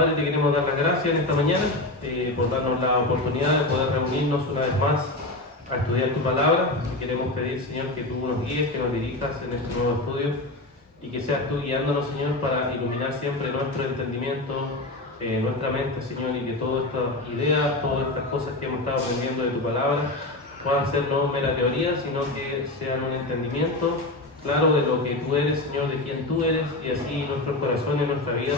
Padre, te queremos dar las gracias en esta mañana por darnos la oportunidad de poder reunirnos una vez más a estudiar tu palabra. Y queremos pedir, Señor, que tú nos guíes, que nos dirijas en este nuevo estudio y que seas tú guiándonos, Señor, para iluminar siempre nuestro entendimiento, nuestra mente, Señor, y que todas estas ideas, todas estas cosas que hemos estado aprendiendo de tu palabra puedan ser no mera teoría, sino que sean un entendimiento claro de lo que tú eres, Señor, de quién tú eres, y así nuestros corazones, nuestra vida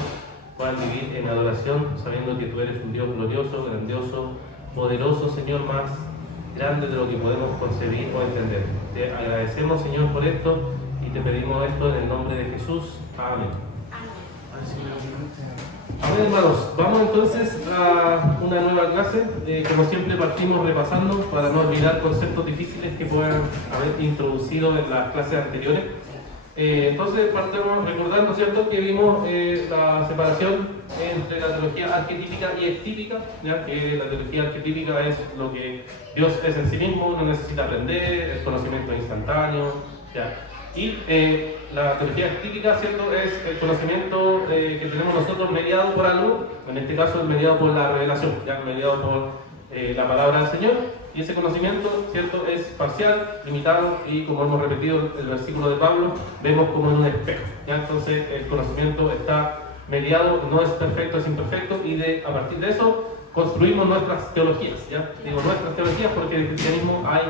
puedan vivir en adoración, sabiendo que tú eres un Dios glorioso, grandioso, poderoso, Señor, más grande de lo que podemos concebir o entender. Te agradecemos, Señor, por esto y te pedimos esto en el nombre de Jesús. Amén. Amén, hermanos. Vamos entonces a una nueva clase. Como siempre partimos repasando para no olvidar conceptos difíciles que puedan haber introducido en las clases anteriores. Entonces partimos recordando, ¿cierto?, que vimos la separación entre la teología arquetípica y estípica, ya que la teología arquetípica es lo que Dios es en sí mismo, no necesita aprender, el conocimiento es instantáneo, ya. Y la teología estípica, ¿cierto?, es el conocimiento que tenemos nosotros mediado por algo, en este caso mediado por la revelación, ya mediado por la palabra del Señor, y ese conocimiento, ¿cierto?, es parcial, limitado, y como hemos repetido el versículo de Pablo, vemos como en un espejo, ¿ya? Entonces el conocimiento está mediado, no es perfecto, es imperfecto, y a partir de eso construimos nuestras teologías, ¿ya? Digo nuestras teologías porque en el cristianismo hay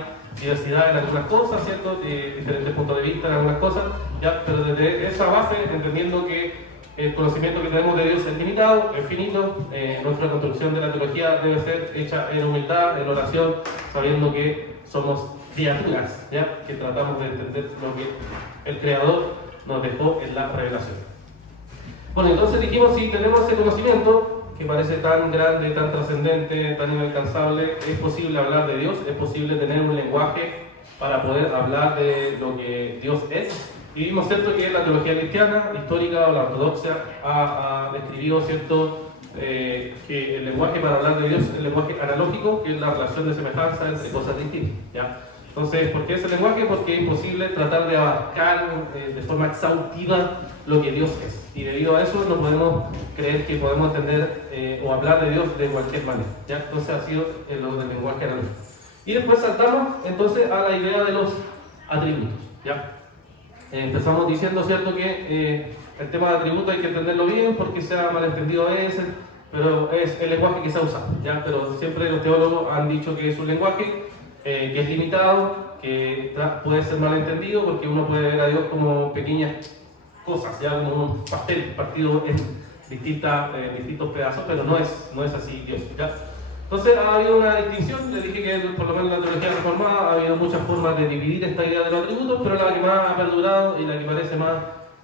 diversidad en algunas cosas, ¿cierto?, de diferentes puntos de vista en algunas cosas, ¿ya? Pero desde esa base, entendiendo que el conocimiento que tenemos de Dios es limitado, es finito, nuestra construcción de la teología debe ser hecha en humildad, en oración, sabiendo que somos criaturas, ¿ya?, que tratamos de entender lo que el Creador nos dejó en la revelación. Bueno, entonces dijimos, si tenemos ese conocimiento que parece tan grande, tan trascendente, tan inalcanzable, es posible hablar de Dios, es posible tener un lenguaje para poder hablar de lo que Dios es. Y vimos, ¿cierto?, que la teología cristiana, histórica o la ortodoxa ha describido, ¿cierto?, que el lenguaje para hablar de Dios es el lenguaje analógico, que es la relación de semejanza entre cosas distintas, ¿ya? Entonces, ¿por qué ese lenguaje? Porque es imposible tratar de abarcar de forma exhaustiva lo que Dios es. Y debido a eso no podemos creer que podemos entender o hablar de Dios de cualquier manera, ¿ya? Entonces ha sido lo del lenguaje analógico. Y después saltamos entonces a la idea de los atributos, ¿ya? Empezamos diciendo, ¿cierto?, que el tema de atributos hay que entenderlo bien porque se ha malentendido a veces, pero es el lenguaje que se ha usado, ¿ya? Pero siempre los teólogos han dicho que es un lenguaje que es limitado, que puede ser malentendido porque uno puede ver a Dios como pequeñas cosas, ya como un pastel partido en distintos pedazos, pero no es así Dios, ¿ya? Entonces ha habido una distinción, le dije que por lo menos en la teología reformada ha habido muchas formas de dividir esta idea de los atributos, pero la que más ha perdurado y la que parece más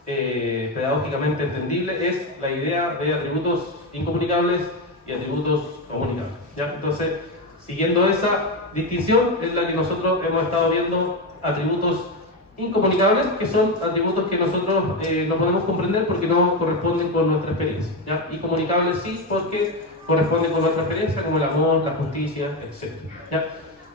pedagógicamente entendible es la idea de atributos incomunicables y atributos comunicables, ¿ya? Entonces, siguiendo esa distinción es la que nosotros hemos estado viendo atributos incomunicables, que son atributos que nosotros no podemos comprender porque no corresponden con nuestra experiencia, ¿ya? Y comunicables sí, porque corresponden con nuestra experiencia, como el amor, la justicia, etc., ¿ya?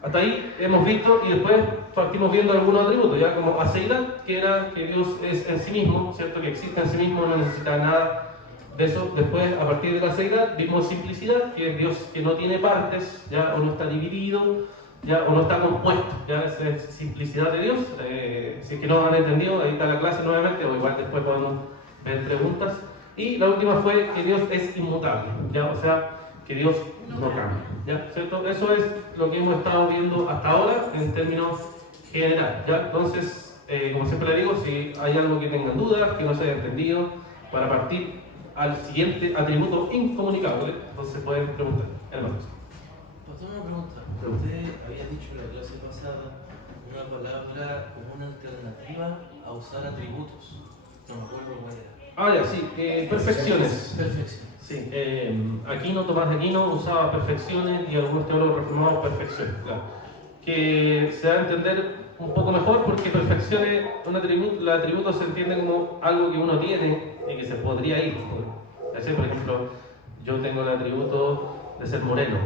Hasta ahí hemos visto y después partimos viendo algunos atributos, ¿ya? Como aceidad, que era que Dios es en sí mismo, ¿cierto?, que existe en sí mismo, no necesita nada de eso. Después, a partir de la aceidad, vimos simplicidad, que es Dios que no tiene partes, ¿ya?, o no está dividido, ¿ya?, o no está compuesto, ¿ya? Esa es simplicidad de Dios. Si es que no han entendido, ahí está la clase nuevamente, o igual después podemos ver preguntas. Y la última fue que Dios es inmutable, ¿ya? O sea, que Dios no cambia, ¿ya? ¿Cierto? Eso es lo que hemos estado viendo hasta ahora en términos generales, ¿ya? Entonces, como siempre le digo, si hay algo que tengan dudas, que no se haya entendido, para partir al siguiente atributo incomunicable, entonces pueden preguntar, hermanos. Pastor, una pregunta. Usted había dicho en la clase pasada una palabra como una alternativa a usar atributos. No me acuerdo cuál era. Ah, ya, sí, perfecciones. Perfección. Sí, Aquino, Tomás de Aquino usaba perfecciones y algunos teólogos reformados perfecciones, claro. Que se da a entender un poco mejor porque perfecciones, el atributo se entiende como algo que uno tiene y que se podría ir. Así, por ejemplo, yo tengo el atributo de ser moreno.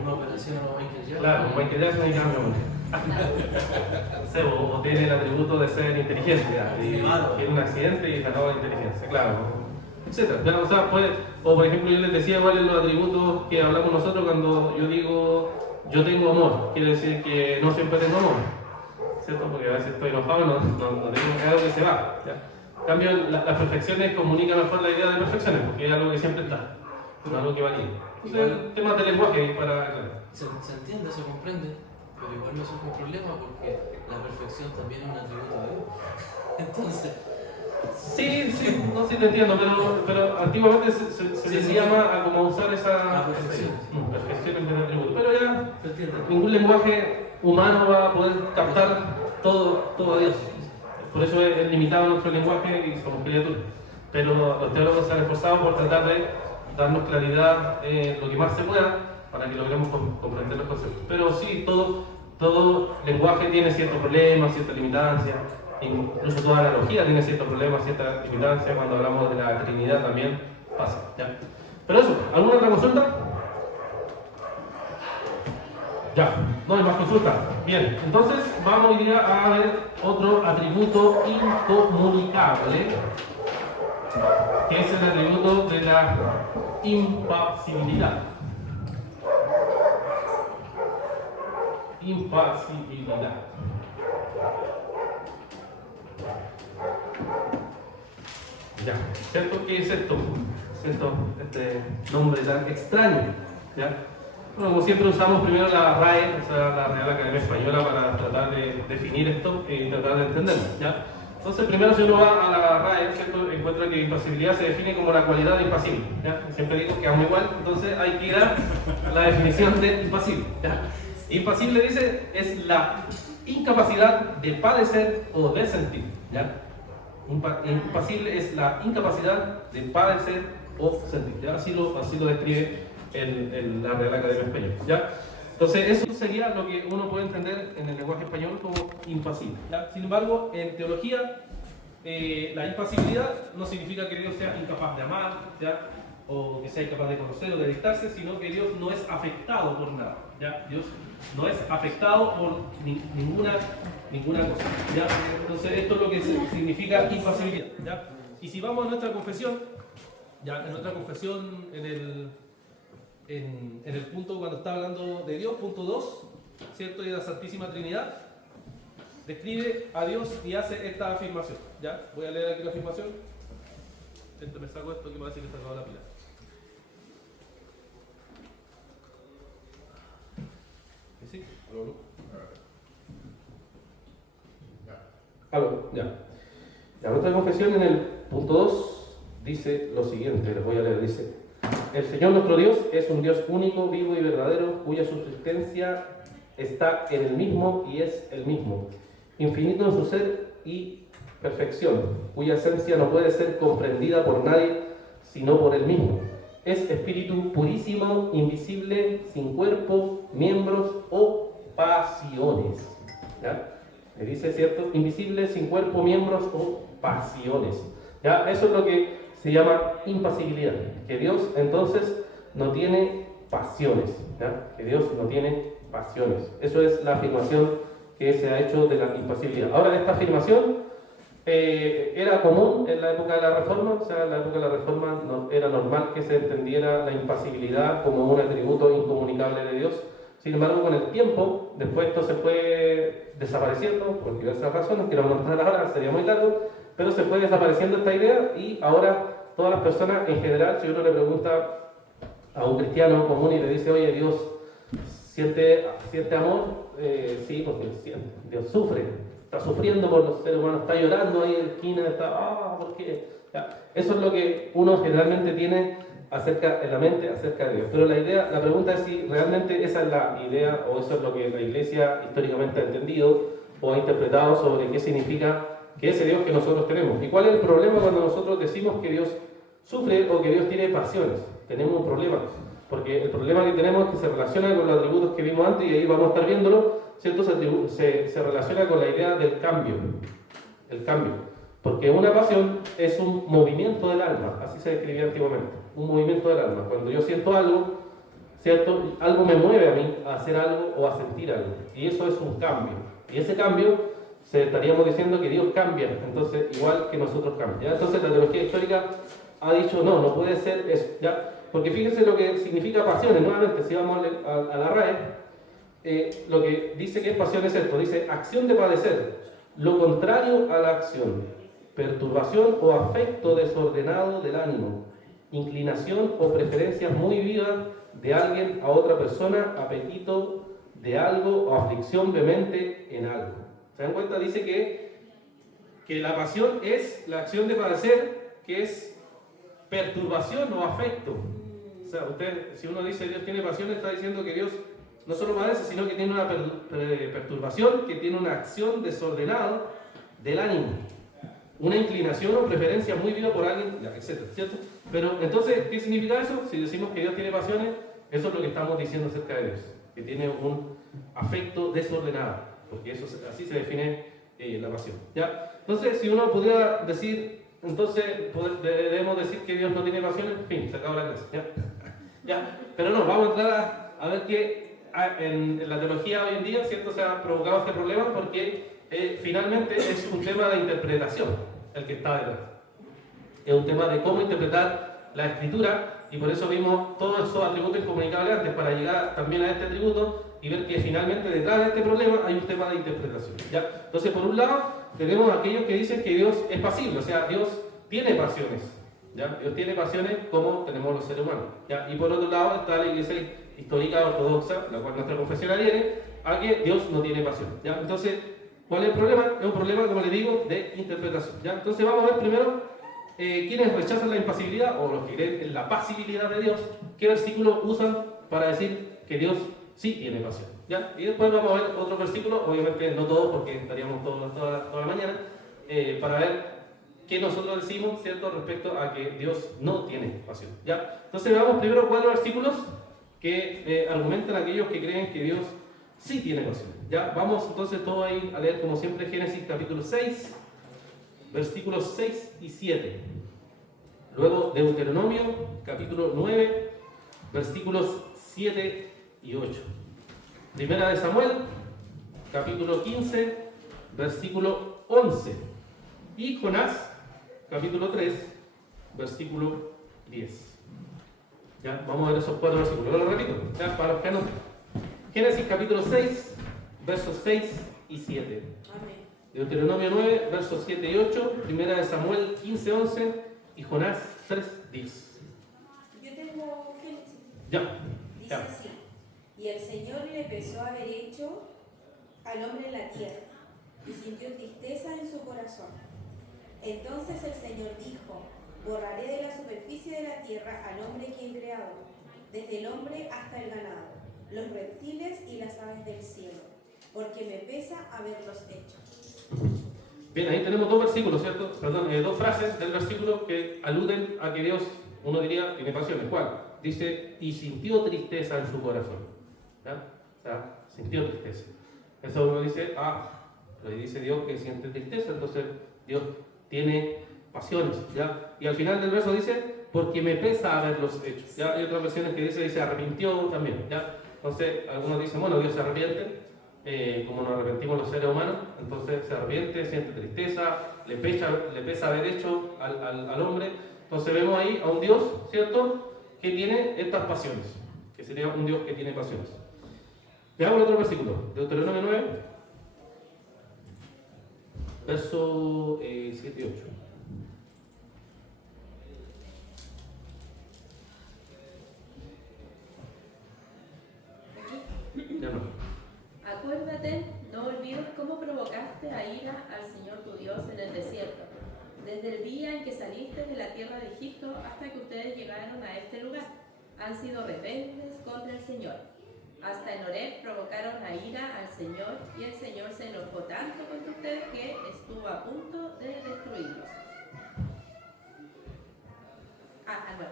Una operación a Michael Jackson. Claro, Michael Jackson y cambio o tiene el atributo de ser inteligente, y tiene un accidente y ganó inteligencia, claro. etcétera. ¿Ya? O sea, o por ejemplo, yo les decía cuáles son los atributos que hablamos nosotros cuando yo digo yo tengo amor, quiere decir que no siempre tengo amor, ¿cierto? Porque a veces estoy enojado y no tengo algo que se va. ¿Ya? En cambio, las perfecciones comunican mejor la idea de perfecciones, porque es algo que siempre está, no es algo que varía. Entonces, temas de lenguaje para... Se entiende, se comprende, pero igual me surge un problema porque la perfección también es un atributo de Dios. Entonces, Sí, no sé, te entiendo, pero antiguamente se decía más a como usar esa perfección en el atributo. Pero ya ¿se entiende? ningún lenguaje humano va a poder captar todo a Dios. Por eso es limitado nuestro lenguaje y somos criaturas. Pero los teólogos se han esforzado por tratar de darnos claridad lo que más se pueda para que logremos comprender los conceptos. Pero sí, todo lenguaje tiene ciertos problemas, ciertas limitancias. Incluso toda analogía tiene ciertos problemas, cierta limitancia. Cuando hablamos de la Trinidad también pasa. ¿Ya? Pero eso, ¿alguna otra consulta? Ya, no hay más consultas. Bien, entonces vamos hoy día a ver otro atributo incomunicable, que es el atributo de la impasibilidad. Impasibilidad. Ya, ¿cierto? ¿Qué es esto? ¿Cierto? Este nombre tan extraño. ¿Ya? Bueno, como siempre usamos primero la RAE, o sea, la Real Academia Española, para tratar de definir esto y tratar de entenderlo. ¿Ya? Entonces, primero si uno va a la RAE, ¿cierto? Encuentra que impasibilidad se define como la cualidad de impasible. ¿Ya? Siempre digo que amo igual, entonces hay que ir a la definición de impasible. ¿Ya? Impasible, dice, es la incapacidad de padecer o de sentir. ¿Ya? Impasible es la incapacidad de padecer o sentir. ¿Ya? Así lo describe la Real Academia Española. ¿Ya? Entonces, eso sería lo que uno puede entender en el lenguaje español como impasible. ¿Ya? Sin embargo, en teología, la impasibilidad no significa que Dios sea incapaz de amar, ¿ya? O que sea incapaz de conocer o de dictarse, sino que Dios no es afectado por nada. ¿Ya? Dios no es afectado por ninguna cosa. ¿Ya? Entonces, esto es lo que significa impasibilidad. ¿Ya? Y si vamos a nuestra confesión, ya en nuestra confesión, en el punto cuando está hablando de Dios, punto 2, ¿cierto? Y de la Santísima Trinidad, describe a Dios y hace esta afirmación. ¿Ya? Voy a leer aquí la afirmación. Me saco esto que parece que se acabó la pila. ¿Sí? ¿Aló? ¿Aló? Ya. La nuestra confesión en el punto 2 dice lo siguiente, les voy a leer, dice: el Señor nuestro Dios es un Dios único, vivo y verdadero, cuya subsistencia está en el mismo y es el mismo, infinito en su ser y perfección, cuya esencia no puede ser comprendida por nadie sino por él mismo. Es espíritu purísimo, invisible, sin cuerpo, miembros o pasiones. ¿Ya? Le dice, ¿cierto? Invisible, sin cuerpo, miembros o pasiones. ¿Ya? Eso es lo que se llama impasibilidad. Que Dios entonces no tiene pasiones. ¿Ya? Que Dios no tiene pasiones. Eso es la afirmación que se ha hecho de la impasibilidad. Ahora, esta afirmación era común en la época de la Reforma. O sea, en la época de la Reforma era normal que se entendiera la impasibilidad como un atributo incomunicable de Dios. Sin embargo, con el tiempo, después esto se fue desapareciendo por diversas razones, que no vamos a entrar ahora, sería muy largo, pero se fue desapareciendo esta idea y ahora todas las personas en general, si uno le pregunta a un cristiano común y le dice, oye, Dios siente amor, sí, porque siente. Dios sufre, está sufriendo por los seres humanos, está llorando ahí en la esquina, está, ¿por qué? Ya. Eso es lo que uno generalmente tiene en la mente acerca de Dios. Pero la pregunta es si realmente esa es la idea o eso es lo que la Iglesia históricamente ha entendido o ha interpretado sobre qué significa que ese Dios que nosotros tenemos. ¿Y cuál es el problema cuando nosotros decimos que Dios sufre o que Dios tiene pasiones? Tenemos un problema, porque el problema que tenemos es que se relaciona con los atributos que vimos antes y ahí vamos a estar viéndolo, ¿cierto? Se relaciona con la idea del cambio. El cambio. Porque una pasión es un movimiento del alma, así se describía antiguamente, un movimiento del alma. Cuando yo siento algo, ¿cierto? Algo me mueve a mí a hacer algo o a sentir algo. Y eso es un cambio. Y ese cambio, estaríamos diciendo que Dios cambia, entonces igual que nosotros cambiamos. Entonces la teología histórica ha dicho no puede ser eso, ¿ya? Porque fíjense lo que significa pasiones, nuevamente, si vamos a la RAE, lo que dice que es pasión es esto, dice acción de padecer, lo contrario a la acción, perturbación o afecto desordenado del ánimo, inclinación o preferencia muy viva de alguien a otra persona, apetito de algo o aflicción vehemente en algo. ¿Se dan cuenta? Dice que la pasión es la acción de padecer, que es perturbación o afecto. O sea, si uno dice Dios tiene pasión, está diciendo que Dios no solo padece, sino que tiene una perturbación, que tiene una acción desordenada del ánimo, una inclinación o preferencia muy viva por alguien, etc. ¿Cierto? Pero entonces, ¿qué significa eso? Si decimos que Dios tiene pasiones, eso es lo que estamos diciendo acerca de Dios, que tiene un afecto desordenado, porque eso así se define la pasión. ¿Ya? Entonces, si uno pudiera decir, entonces debemos decir que Dios no tiene pasiones, en fin, se acabó la clase. ¿Ya? Pero no, vamos a entrar a ver que en la teología hoy en día, ¿cierto?, se ha provocado este problema porque finalmente es un tema de interpretación el que está detrás. Es un tema de cómo interpretar la escritura, y por eso vimos todos esos atributos incomunicables antes, para llegar también a este atributo y ver que finalmente detrás de este problema hay un tema de interpretación. ¿Ya? Entonces, por un lado, tenemos aquellos que dicen que Dios es pasible, o sea, Dios tiene pasiones. ¿Ya? Dios tiene pasiones como tenemos los seres humanos. ¿Ya? Y por otro lado está la iglesia histórica ortodoxa, la cual nuestra confesión adhiere, a que Dios no tiene pasión. ¿Ya? Entonces, ¿cuál es el problema? Es un problema, como les digo, de interpretación. ¿Ya? Entonces vamos a ver primero quienes rechazan la impasibilidad o los que creen en la pasibilidad de Dios, qué versículo usan para decir que Dios sí tiene pasión. ¿Ya? Y después vamos a ver otro versículo, obviamente no todos porque estaríamos toda la mañana, para ver qué nosotros decimos, ¿cierto?, respecto a que Dios no tiene pasión. ¿Ya? Entonces veamos primero 4 versículos que argumentan aquellos que creen que Dios sí tiene pasión. ¿Ya? Vamos entonces todos ahí a leer como siempre Génesis capítulo 6, versículos 6 y 7. Luego Deuteronomio capítulo 9, versículos 7 y 8. Primera de Samuel capítulo 15, versículo 11. Y Jonás capítulo 3, versículo 10. ¿Ya? Vamos a ver esos 4 versículos. Yo lo repito, ¿ya? Para los que no. Génesis capítulo 6, versos 6 y 7. Amén. Deuteronomio 9, versos 7 y 8. Primera de Samuel 15, 11. Y Jonás 3, 10. Yo tengo Génesis. Ya. Dice Ya. así: y el Señor le pesó haber hecho al hombre en la tierra, y sintió tristeza en su corazón. Entonces el Señor dijo: borraré de la superficie de la tierra al hombre que he creado, desde el hombre hasta el ganado, los reptiles y las aves del cielo, porque me pesa haberlos hecho. Bien, ahí tenemos 2 versículos, ¿cierto? Perdón, 2 frases del versículo que aluden a que Dios, uno diría, tiene pasiones. ¿Cuál? Dice, y sintió tristeza en su corazón. ¿Ya? O sea, sintió tristeza. Eso uno dice, pero ahí dice Dios que siente tristeza, entonces Dios tiene pasiones. ¿Ya? Y al final del verso dice, porque me pesa haberlos hecho. ¿Ya? Hay otras versiones que dice arrepintió también. ¿Ya? Entonces, algunos dicen, bueno, Dios se arrepiente, como nos arrepentimos los seres humanos, entonces se arrepiente, siente tristeza, le pesa haber hecho al hombre. Entonces vemos ahí a un Dios, ¿cierto?, que tiene estas pasiones, que sería un Dios que tiene pasiones. Veamos el otro versículo, Deuteronomio 9, verso 7 y 8. Ya no. Acuérdate, no olvides cómo provocaste a ira al Señor tu Dios en el desierto, desde el día en que saliste de la tierra de Egipto hasta que ustedes llegaron a este lugar. Han sido rebeldes contra el Señor. Hasta en Horeb provocaron a ira al Señor, y el Señor se enojó tanto contra ustedes que estuvo a punto de destruirlos. Bueno.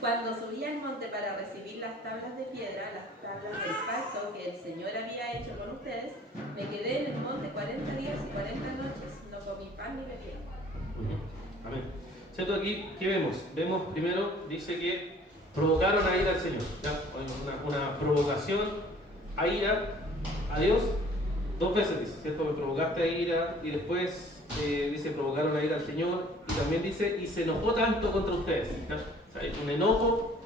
Cuando subí al monte para recibir las tablas de piedra, las tablas del pacto que el Señor había hecho con ustedes, me quedé en el monte 40 días y 40 noches, no comí pan ni bebí. Amén. ¿Cierto? Aquí, ¿qué vemos? Vemos primero, dice que provocaron a ira al Señor. ¿Ya? Una provocación a ira a Dios, 2 veces dice, ¿cierto? Me provocaste a ira, y después dice, provocaron a ira al Señor, y también dice, y se enojó tanto contra ustedes. ¿Ya? O sea, es un enojo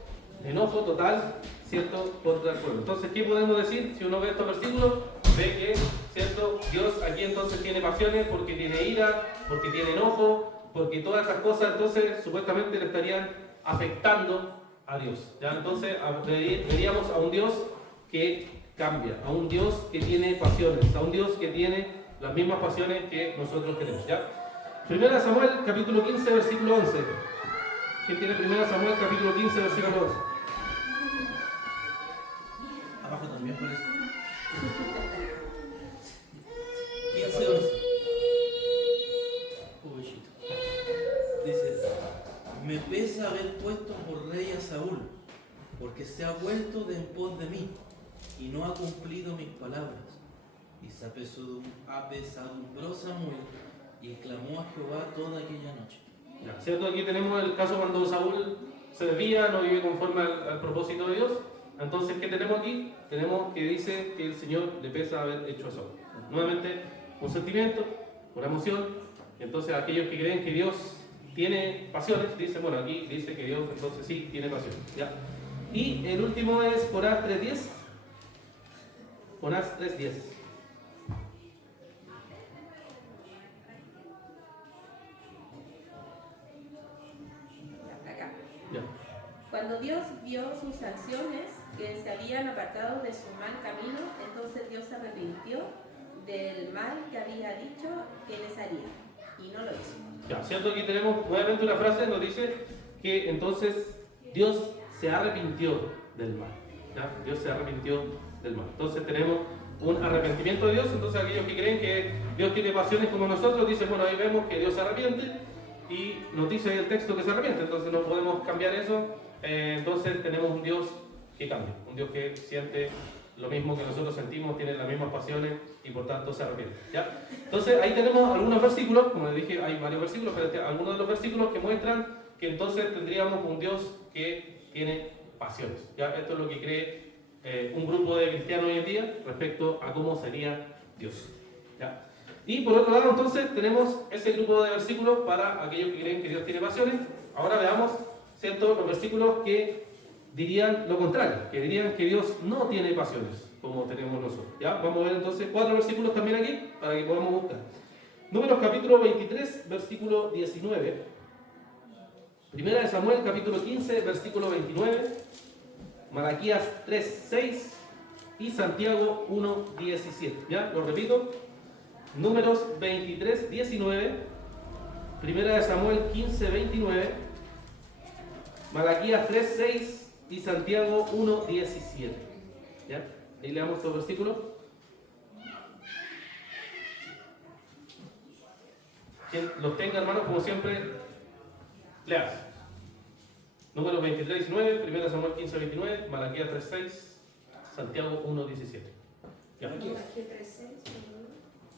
total, ¿cierto?, contra el pueblo. Entonces, ¿qué podemos decir? Si uno ve estos versículos, ve que, ¿cierto?, Dios aquí entonces tiene pasiones porque tiene ira, porque tiene enojo, porque todas esas cosas entonces supuestamente le estarían afectando a Dios. ¿Ya? Entonces veríamos a un Dios que cambia, a un Dios que tiene pasiones, a un Dios que tiene las mismas pasiones que nosotros tenemos. ¿Ya? Primera Samuel capítulo 15 versículo 11. ¿Quién tiene Primera Samuel capítulo 15 versículo 11? Abajo también parece. 15, 11. Pobrecito. Dice, me pesa haber puesto por rey a Saúl, porque se ha vuelto de en pos de mí, y no ha cumplido mis palabras. Y se apesadumbró Samuel, y clamó a Jehová toda aquella noche. Ya, ¿cierto? Aquí tenemos el caso cuando Saúl se desvía, no vive conforme al propósito de Dios. Entonces, ¿qué tenemos aquí? Tenemos que dice que el Señor le pesa haber hecho eso. Nuevamente, un sentimiento, una emoción. Entonces, aquellos que creen que Dios tiene pasiones, dicen, bueno, aquí dice que Dios entonces sí tiene pasiones. ¿Ya? Y el último es Jonás 3:10. Jonás 3:10. Acá. Ya. Cuando Dios vio sus sanciones, que se habían apartado de su mal camino, entonces Dios se arrepintió del mal que había dicho que les haría, y no lo hizo. Ya, ¿cierto? Aquí tenemos nuevamente una frase, nos dice que entonces Dios se arrepintió del mal. ¿Ya? Dios se arrepintió del mal. Entonces tenemos un arrepentimiento de Dios. Entonces aquellos que creen que Dios tiene pasiones como nosotros, dicen, bueno, ahí vemos que Dios se arrepiente y nos dice el texto que se arrepiente. Entonces no podemos cambiar eso. Entonces tenemos un Dios que cambia, un Dios que siente lo mismo que nosotros sentimos, tiene las mismas pasiones y por tanto se arrepiente. ¿Ya? Entonces ahí tenemos algunos versículos, como les dije, hay varios versículos, pero algunos de los versículos que muestran que entonces tendríamos un Dios que tiene pasiones. ¿Ya? Esto es lo que cree un grupo de cristianos hoy en día respecto a cómo sería Dios. ¿Ya? Y por otro lado entonces tenemos ese grupo de versículos para aquellos que creen que Dios tiene pasiones. Ahora veamos, ¿cierto?, los versículos que dirían lo contrario, que dirían que Dios no tiene pasiones como tenemos nosotros. ¿Ya? Vamos a ver entonces 4 versículos también aquí para que podamos buscar. Números capítulo 23, versículo 19. Primera de Samuel capítulo 15, versículo 29. Malaquías 3, 6 y Santiago 1, 17. ¿Ya? Lo repito. Números 23, 19. Primera de Samuel 15, 29. Malaquías 3, 6 y Santiago 1, 17. ¿Ya? Ahí leamos estos versículos. Quien los tenga, hermanos, como siempre, leas. Números 23, 19, 1 Samuel 15, 29, Malaquías 3, 6, Santiago 1, 17. ¿Ya?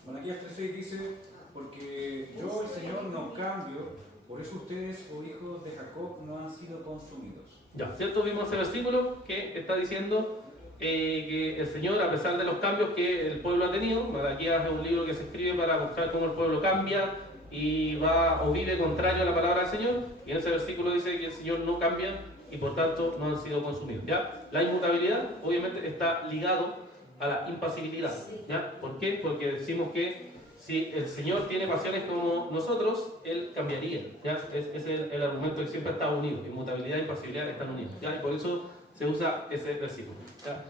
Malaquías 3:6 dice, porque yo el Señor no cambio, por eso ustedes, oh hijos de Jacob, no han sido consumidos. Ya, ¿cierto? Vimos ese versículo que está diciendo que el Señor, a pesar de los cambios que el pueblo ha tenido, Malaquías es un libro que se escribe para mostrar cómo el pueblo cambia y va o vive contrario a la palabra del Señor, y en ese versículo dice que el Señor no cambia y por tanto no han sido consumidos. ¿Ya? La inmutabilidad obviamente está ligado a la impasibilidad. ¿Ya? ¿Por qué? Porque decimos que si el Señor tiene pasiones como nosotros, Él cambiaría. ¿Ya? Es el argumento que siempre está unido. Inmutabilidad e impasibilidad están unidos. ¿Ya? Y por eso se usa ese versículo. ¿Ya?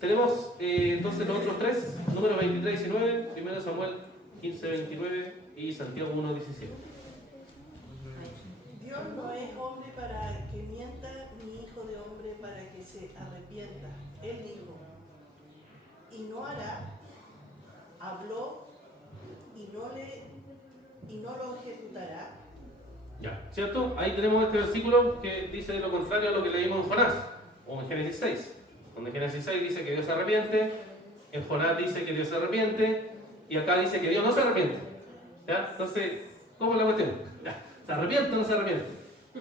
Tenemos entonces los otros tres, números 23, 19, 1 Samuel 15, 29 y Santiago 1, 17. Dios no es hombre para que mienta, ni hijo de hombre para que se arrepienta. Él dijo, y no hará, habló, y no lo ejecutará. Ya, ¿cierto? Ahí tenemos este versículo que dice lo contrario a lo que leímos en Jonás, o en Génesis 6. Donde en Génesis 6 dice que Dios se arrepiente, en Jonás dice que Dios se arrepiente, y acá dice que Dios no se arrepiente. ¿Ya? Entonces, ¿cómo es la cuestión? ¿Ya? ¿Se arrepiente o no se arrepiente?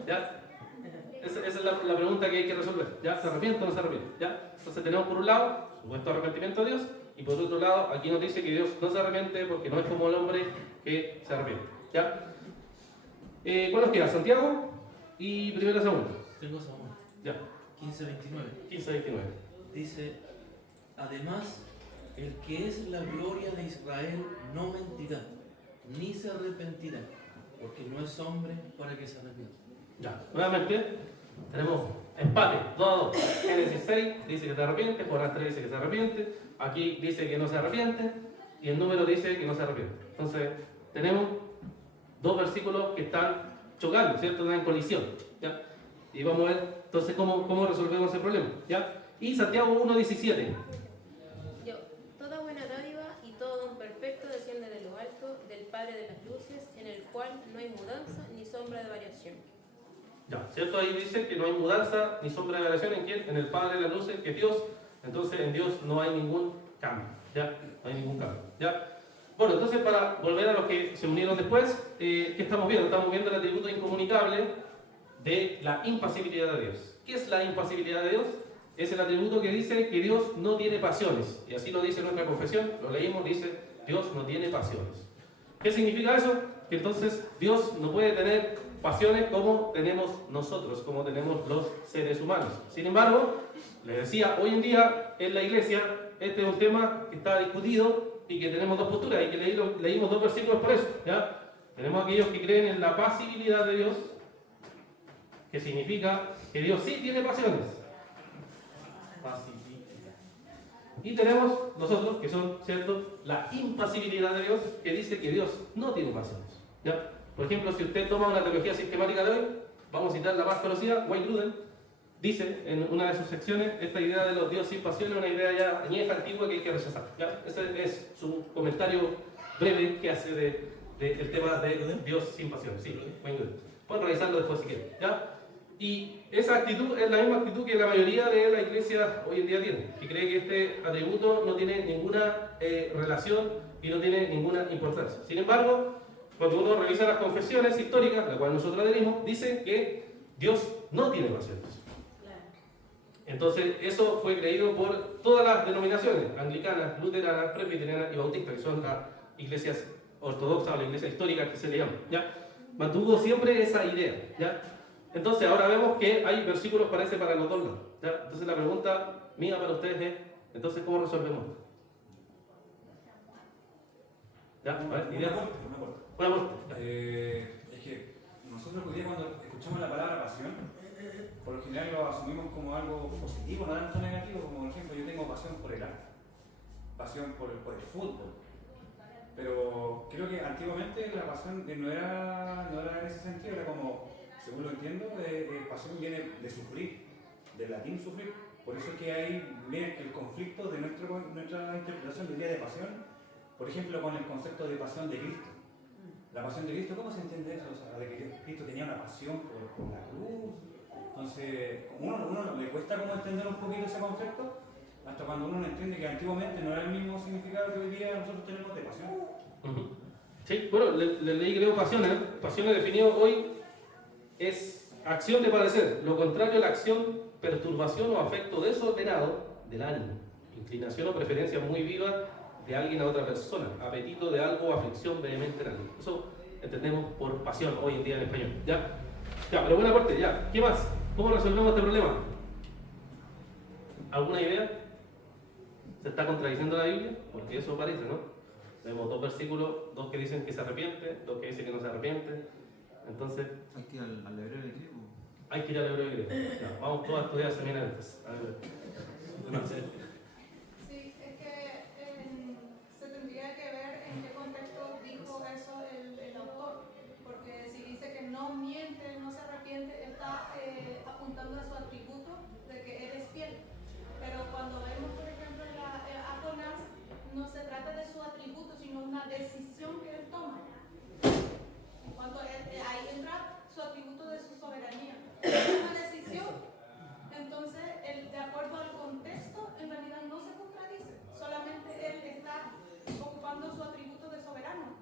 ¿Ya? Esa es la pregunta que hay que resolver. ¿Ya? ¿Se arrepiente o no se arrepiente? ¿Ya? Entonces tenemos por un lado, supuesto arrepentimiento a Dios, y por otro lado, aquí nos dice que Dios no se arrepiente porque no es como el hombre que se arrepiente. ¿Ya? ¿Cuál nos queda? Santiago y Primera Samuel. Tengo Samuel. Ya, 15:29. 15-29. Dice, además, el que es la gloria de Israel no mentirá, ni se arrepentirá, porque no es hombre para que se arrepienta. Ya, nuevamente tenemos empate, 2-2. Génesis 6 dice que se arrepiente, Jonás 3 dice que se arrepiente, aquí dice que no se arrepiente, y el número dice que no se arrepiente. Entonces, tenemos dos versículos que están chocando, ¿cierto? Están en colisión, ¿ya? Y vamos a ver entonces cómo resolvemos ese problema, ¿ya? Y Santiago 1:17. Toda buena dádiva y todo don perfecto desciende de lo alto, del Padre de las luces, en el cual no hay mudanza ni sombra de variación. Ya, ¿cierto? Ahí dice que no hay mudanza ni sombra de variación en quién, en el Padre de las luces, que es Dios. Entonces en Dios no hay ningún cambio, ¿ya? No hay ningún cambio, ¿ya? Bueno, entonces para volver a los que se unieron después, ¿qué estamos viendo? Estamos viendo el atributo incomunicable de la impasibilidad de Dios. ¿Qué es la impasibilidad de Dios? Es el atributo que dice que Dios no tiene pasiones. Y así lo dice nuestra confesión, lo leímos, dice Dios no tiene pasiones. ¿Qué significa eso? Que entonces Dios no puede tener pasiones como tenemos nosotros, como tenemos los seres humanos. Sin embargo, les decía, hoy en día en la iglesia este es un tema que está discutido y que tenemos dos posturas y que leímos dos versículos por eso, ¿ya? Tenemos aquellos que creen en la pasibilidad de Dios, que significa que Dios sí tiene pasiones. Y tenemos nosotros, que son, ¿cierto?, la impasibilidad de Dios, que dice que Dios no tiene pasiones, ¿ya? Por ejemplo, si usted toma una teología sistemática de hoy, vamos a citar la más conocida, Wayne Grudem, dice en una de sus secciones, esta idea de los dioses sin pasiones es una idea ya añeja, antigua, que hay que rechazar, ¿ya? Ese es su comentario breve que hace del tema de Dios sin pasiones. Sí, Wayne Grudem. Pueden revisarlo después si quieren, ¿ya? Y esa actitud es la misma actitud que la mayoría de la iglesia hoy en día tiene, que cree que este atributo no tiene ninguna relación y no tiene ninguna importancia. Sin embargo, cuando uno revisa las confesiones históricas, a las cuales nosotros adherimos, dice que Dios no tiene pasiones. Entonces, eso fue creído por todas las denominaciones, anglicanas, luteranas, presbiterianas y bautistas, que son las iglesias ortodoxas o las iglesias históricas que se le llaman, ¿ya? Mantuvo siempre esa idea, ¿ya? Entonces, ahora vemos que hay versículos parece para los dos lados, ¿ya? Entonces, la pregunta mía para ustedes es, entonces, ¿cómo resolvemos? ¿Ya? A ver, ideas. Una vuelta. Es que nosotros hoy día cuando escuchamos la palabra pasión, por lo general lo asumimos como algo positivo, no tanto negativo, como por ejemplo yo tengo pasión por el arte, pasión por el fútbol. Pero creo que antiguamente la pasión no era en ese sentido, era como, según lo entiendo, pasión viene de sufrir, del latín sufrir. Por eso es que ahí viene el conflicto de nuestra interpretación del día de pasión, por ejemplo con el concepto de pasión de Cristo. La pasión de Cristo, ¿cómo se entiende eso? O sea, de que Cristo tenía una pasión por la cruz. Entonces, uno le cuesta como entender un poquito ese concepto, hasta cuando uno no entiende que antiguamente no era el mismo significado que hoy día nosotros tenemos de pasión. Sí, bueno, le leí creo pasiones. Pasiones definido hoy es acción de padecer, lo contrario a la acción, perturbación o afecto desordenado del ánimo, inclinación o preferencia muy viva de alguien a otra persona, apetito de algo o aflicción vehemente en alguien. Eso entendemos por pasión hoy en día en español, ¿ya? Ya, pero buena parte, ya. ¿Qué más? ¿Cómo resolvemos este problema? ¿Alguna idea? ¿Se está contradiciendo la Biblia? Porque eso parece, ¿no? Vemos dos versículos, dos que dicen que se arrepiente, dos que dicen que no se arrepiente. Entonces, hay que ir al hebreo y griego. Hay que ir al hebreo y griego. Ya, vamos todos a estudiar seminarios. Sí, es que se tendría que ver en qué contexto dijo eso el autor, porque si dice que no miente, no se arrepiente, está apuntando a su atributo de que él es fiel. Pero cuando vemos, por ejemplo, a Jonás, no se trata de su atributo, sino una decisión que él toma. Ahí entra su atributo de su soberanía. Es una decisión. Entonces, de acuerdo al contexto, en realidad no se contradice. Solamente él está ocupando su atributo de soberano.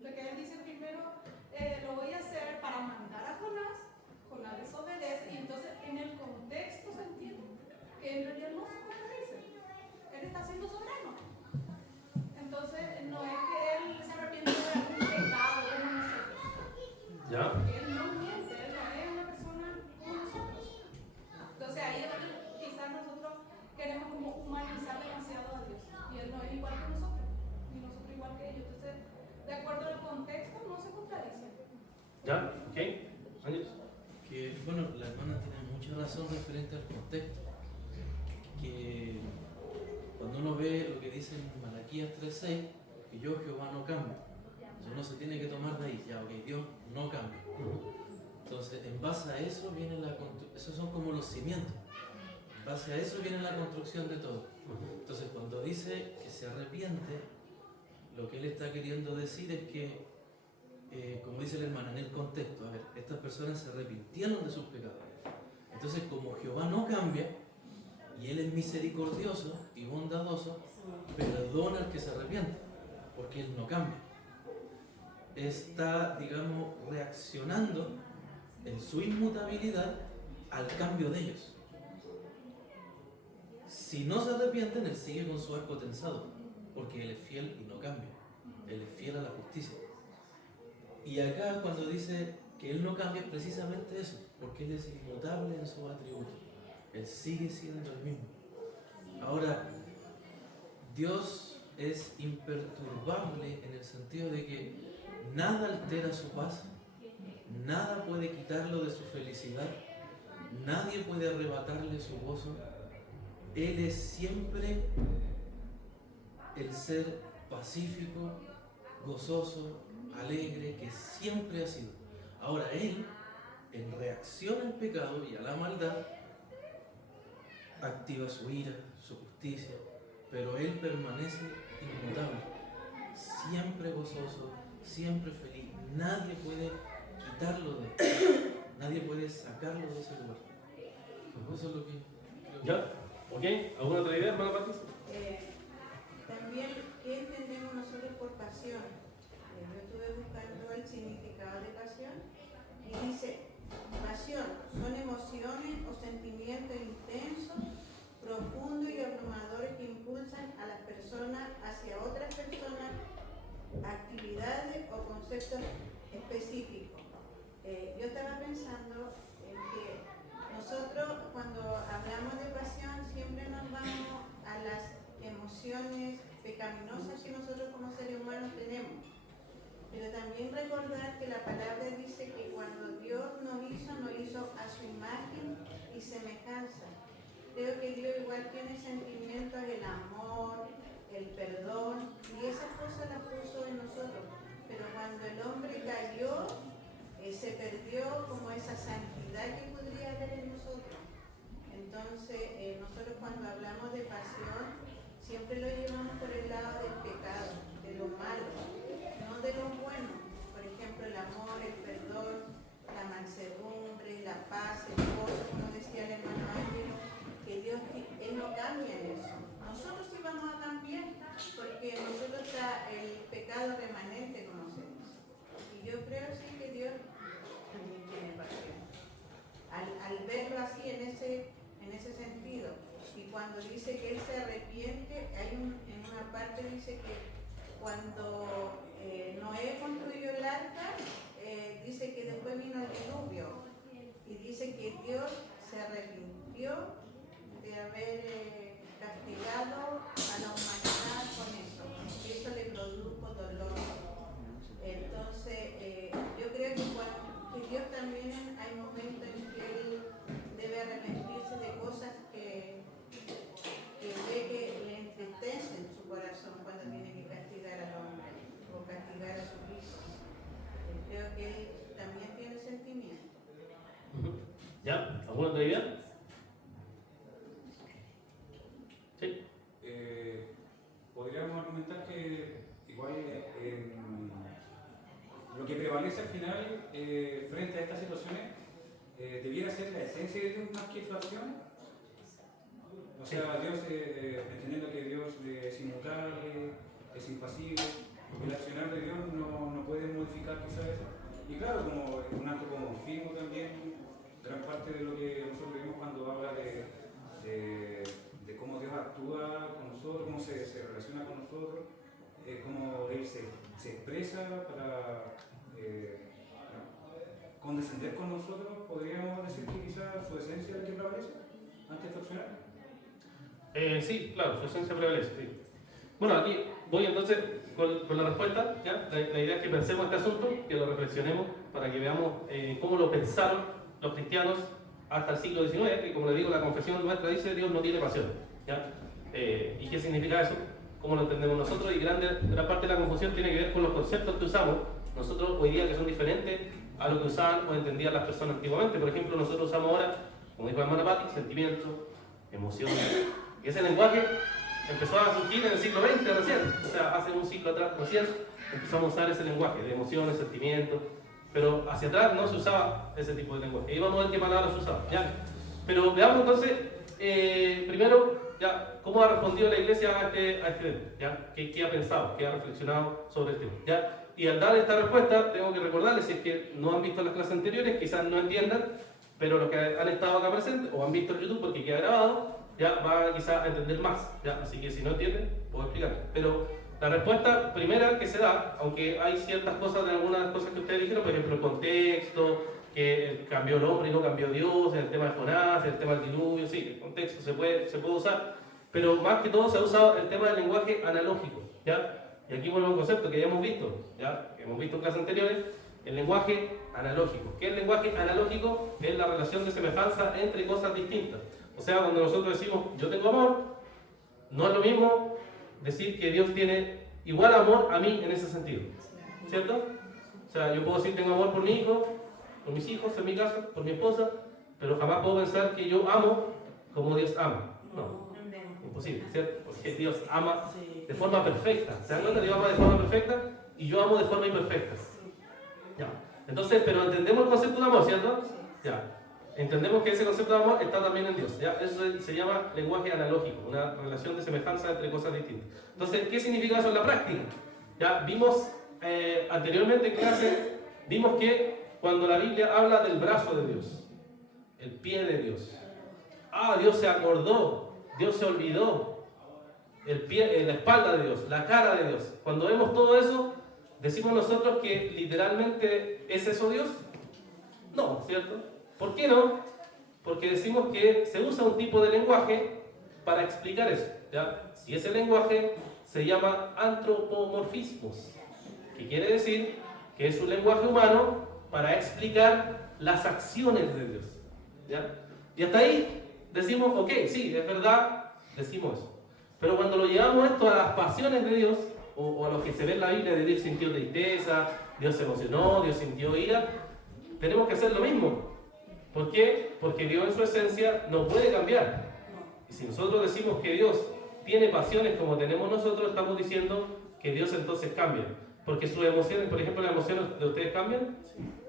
De que él dice primero, lo voy a hacer para mandar a Jonás desobedece, y entonces ve lo que dice en Malaquías 3:6, que yo Jehová no cambio. Entonces uno se tiene que tomar de ahí, ya, ok, Dios no cambia. Entonces, en base a eso viene esos son como los cimientos. En base a eso viene la construcción de todo. Entonces, cuando dice que se arrepiente, lo que él está queriendo decir es que, como dice la hermana, en el contexto, a ver, estas personas se arrepintieron de sus pecados. Entonces, como Jehová no cambia, y Él es misericordioso y bondadoso, perdona al que se arrepiente, porque Él no cambia. Está, digamos, reaccionando en su inmutabilidad al cambio de ellos. Si no se arrepienten, Él sigue con su arco tensado, porque Él es fiel y no cambia. Él es fiel a la justicia. Y acá cuando dice que Él no cambia es precisamente eso, porque Él es inmutable en sus atributos. Él sigue siendo el mismo. Ahora, Dios es imperturbable en el sentido de que nada altera su paz, nada puede quitarlo de su felicidad, nadie puede arrebatarle su gozo. Él es siempre el ser pacífico, gozoso, alegre, que siempre ha sido. Ahora Él, en reacción al pecado y a la maldad, activa su ira, su justicia, pero Él permanece inmutable, siempre gozoso, siempre feliz. Nadie puede quitarlo de Él, nadie puede sacarlo de ese lugar. Eso es lo que creo. ¿Ya? ¿Ok? ¿Alguna otra idea, hermano Patricio? También, ¿qué entendemos nosotros por pasión? Yo estuve buscando el significado de pasión y dice, pasión son emociones o sentimientos intensos, profundos y abrumadores que impulsan a las personas hacia otras personas, actividades o conceptos específicos. Yo estaba pensando en que nosotros cuando hablamos de pasión siempre nos vamos a las emociones pecaminosas que nosotros como seres humanos tenemos. Pero también recordar que la palabra dice que cuando Dios nos hizo a su imagen y semejanza. Creo que Dios igual tiene sentimientos, el amor, el perdón, y esas cosas las puso en nosotros. Pero cuando el hombre cayó, se perdió como esa santidad que podría haber en nosotros. Entonces, nosotros cuando hablamos de pasión, siempre lo llevamos por el lado del pecado, de lo malo, no de lo bueno. Por ejemplo, el amor, el perdón, la mansedumbre, la paz, el gozo, como decía el hermano Ángelo, que Dios, Él no cambia en eso. Nosotros sí vamos a cambiar, porque en nosotros está el pecado remanente, como se dice. Y yo creo sí que Dios también tiene pasión. Al verlo así en ese sentido, y cuando dice que Él se arrepiente, en una parte dice que cuando Noé construyó el arca, dice que después vino el diluvio, y dice que Dios se arrepintió de haber castigado a la humanidad con eso, y eso le produjo dolor. Entonces, yo creo que Dios también hay momentos en que Él debe arrepentirse de cosas que ve que le entristecen su corazón cuando tiene que castigar al hombre o castigar a su hijo. Creo que Él también tiene sentimiento. ¿Ya? ¿Alguna otra idea? Sí. Podríamos argumentar que igual lo que prevalece al final frente a estas situaciones debiera ser la esencia de Dios más que su acción. O sea, Dios, entendiendo que Dios es inmutable, es impasible, el accionar de Dios no puede modificar quizás eso. Y claro, como un antropomorfismo también, gran parte de lo que nosotros vemos cuando habla de cómo Dios actúa con nosotros, cómo se relaciona con nosotros, cómo Él se expresa para condescender con nosotros. Podríamos decir que quizás su esencia es la que prevalece antes de accionar. Sí, claro, su esencia prevalece. Sí. Bueno, aquí voy entonces con la respuesta. ¿Ya? La idea es que pensemos este asunto, que lo reflexionemos para que veamos cómo lo pensaron los cristianos hasta el siglo XIX, que como les digo, la confesión nuestra dice Dios no tiene pasión. ¿Ya? ¿Y qué significa eso? cómo lo entendemos nosotros, y gran parte de la confusión tiene que ver con los conceptos que usamos nosotros hoy día, que son diferentes a lo que usaban o entendían las personas antiguamente. Por ejemplo, nosotros usamos ahora, como dijo la hermana Patti, sentimientos, emociones. Y ese lenguaje empezó a surgir en el siglo XX recién, o sea, hace un siglo atrás recién empezamos a usar ese lenguaje de emociones, sentimientos, pero hacia atrás no se usaba ese tipo de lenguaje. Y vamos a ver qué palabras se usaban, ¿ya? Pero veamos entonces, primero, ya, cómo ha respondido la iglesia a este evento, ¿ya? ¿Qué ha pensado, qué ha reflexionado sobre el tema, ¿ya? Y al dar esta respuesta, tengo que recordarles, si es que no han visto las clases anteriores, quizás no entiendan, pero los que han estado acá presentes o han visto el YouTube porque queda grabado, ya van quizás a entender más, ¿ya? Así que si no entienden, puedo explicar. Pero la respuesta primera que se da, aunque hay ciertas cosas de algunas cosas que ustedes dijeron, por ejemplo el contexto, que cambió el hombre y no cambió Dios, en el tema de Jonás, en el tema del diluvio, sí, el contexto se puede usar, pero más que todo se ha usado el tema del lenguaje analógico, ¿ya? Y aquí vuelve a un concepto que ya hemos visto, ¿ya? Que hemos visto en clases anteriores, el lenguaje analógico. ¿Qué es el lenguaje analógico? Es la relación de semejanza entre cosas distintas. O sea, cuando nosotros decimos yo tengo amor, no es lo mismo decir que Dios tiene igual amor a mí en ese sentido, ¿cierto? O sea, yo puedo decir tengo amor por mi hijo, por mis hijos en mi caso, por mi esposa, pero jamás puedo pensar que yo amo como Dios ama. No, imposible, ¿cierto? Porque Dios ama de forma perfecta. ¿Se dan cuenta? Dios ama de forma perfecta y yo amo de forma imperfecta. Ya. Entonces, pero entendemos el concepto de amor, ¿cierto? Ya. Entendemos que ese concepto de amor está también en Dios. ¿Ya? Eso se llama lenguaje analógico, una relación de semejanza entre cosas distintas. Entonces, ¿qué significa eso en la práctica? Ya vimos anteriormente en clase, vimos que cuando la Biblia habla del brazo de Dios, el pie de Dios, Dios se acordó, Dios se olvidó, el pie, la espalda de Dios, la cara de Dios. Cuando vemos todo eso, decimos nosotros que literalmente es eso Dios. No, ¿cierto? ¿Por qué no? Porque decimos que se usa un tipo de lenguaje para explicar eso, ¿ya? Y ese lenguaje se llama antropomorfismos, que quiere decir que es un lenguaje humano para explicar las acciones de Dios, ¿ya? Y hasta ahí decimos, ok, sí, es verdad, decimos eso. Pero cuando lo llevamos esto a las pasiones de Dios, o a lo que se ve en la Biblia de Dios sintió tristeza, Dios se emocionó, Dios sintió ira, tenemos que hacer lo mismo. ¿Por qué? Porque Dios en su esencia no puede cambiar. Y si nosotros decimos que Dios tiene pasiones como tenemos nosotros, estamos diciendo que Dios entonces cambia. Porque sus emociones, por ejemplo, las emociones de ustedes cambian.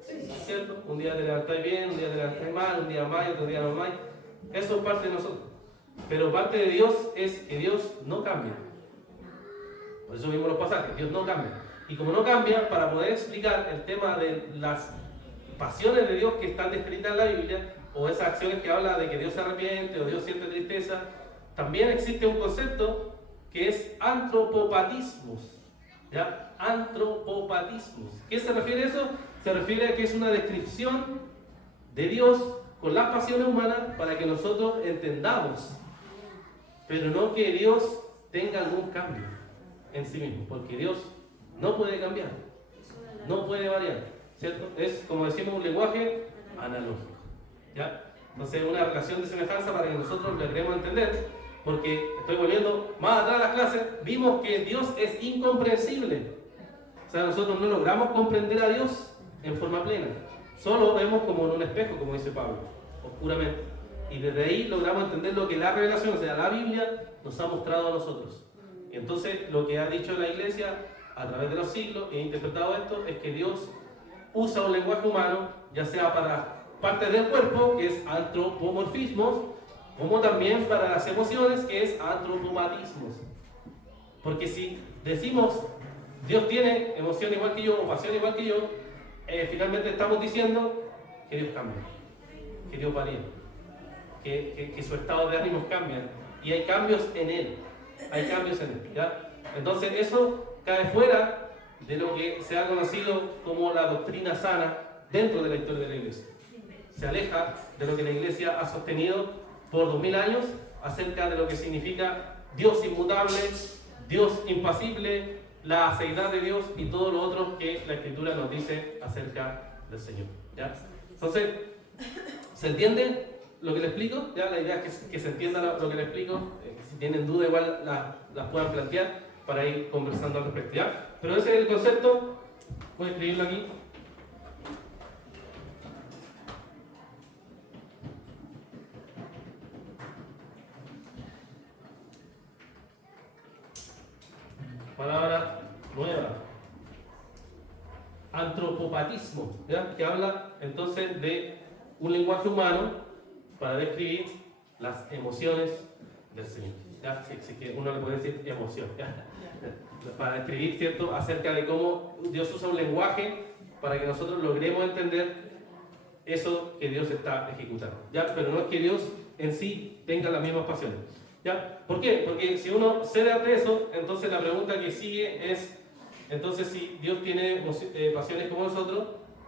Sí, ¿cierto? Un día te levantáis bien, un día te levantáis mal, un día más, otro día no más. Eso es parte de nosotros. Pero parte de Dios es que Dios no cambia. Por eso vimos los pasajes, Dios no cambia. Y como no cambia, para poder explicar el tema de las pasiones de Dios que están descritas en la Biblia, o esas acciones que habla de que Dios se arrepiente o Dios siente tristeza, también existe un concepto que es antropopatismos. ¿Ya? Antropopatismos. ¿Qué se refiere a eso? Se refiere a que es una descripción de Dios con las pasiones humanas para que nosotros entendamos, pero no que Dios tenga algún cambio en sí mismo, porque Dios no puede cambiar, no puede variar, ¿cierto? Es, como decimos, un lenguaje analógico, ¿ya? Entonces, una relación de semejanza para que nosotros le queremos entender, porque estoy volviendo más atrás a las clases, vimos que Dios es incomprensible. O sea, nosotros no logramos comprender a Dios en forma plena, solo vemos como en un espejo, como dice Pablo, oscuramente. Y desde ahí logramos entender lo que la revelación, o sea, la Biblia, nos ha mostrado a nosotros. Y entonces, lo que ha dicho la Iglesia a través de los siglos, e interpretado esto, es que Dios usa un lenguaje humano, ya sea para partes del cuerpo, que es antropomorfismos, como también para las emociones, que es antropopatismos. Porque si decimos, Dios tiene emoción igual que yo, o pasión igual que yo, finalmente estamos diciendo que Dios cambia, que Dios varía, que su estado de ánimos cambia, y hay cambios en Él, hay cambios en Él, ¿ya? Entonces eso cae fuera de lo que se ha conocido como la doctrina sana dentro de la historia de la Iglesia. Se aleja de lo que la Iglesia ha sostenido por 2000 años acerca de lo que significa Dios inmutable, Dios impasible, la aceidad de Dios y todo lo otro que la Escritura nos dice acerca del Señor, ¿ya? Entonces, ¿se entiende lo que le explico? ¿Ya? La idea es que se entienda lo que le explico. Si tienen duda igual las puedan plantear. para ir conversando al respecto, ¿ya? Pero ese es el concepto, voy a escribirlo aquí. Palabra nueva. Antropopatismo, ¿ya? Que habla entonces de un lenguaje humano para describir las emociones del Señor. ¿Ya? Sí, que uno le puede decir emoción, ¿ya? Para describir, ¿cierto?, acerca de cómo Dios usa un lenguaje para que nosotros logremos entender eso que Dios está ejecutando, ¿ya? Pero no es que Dios en sí tenga las mismas pasiones, ¿ya? ¿Por qué? Porque si uno cede ante eso, entonces la pregunta que sigue es, entonces si Dios tiene pasiones como nosotros,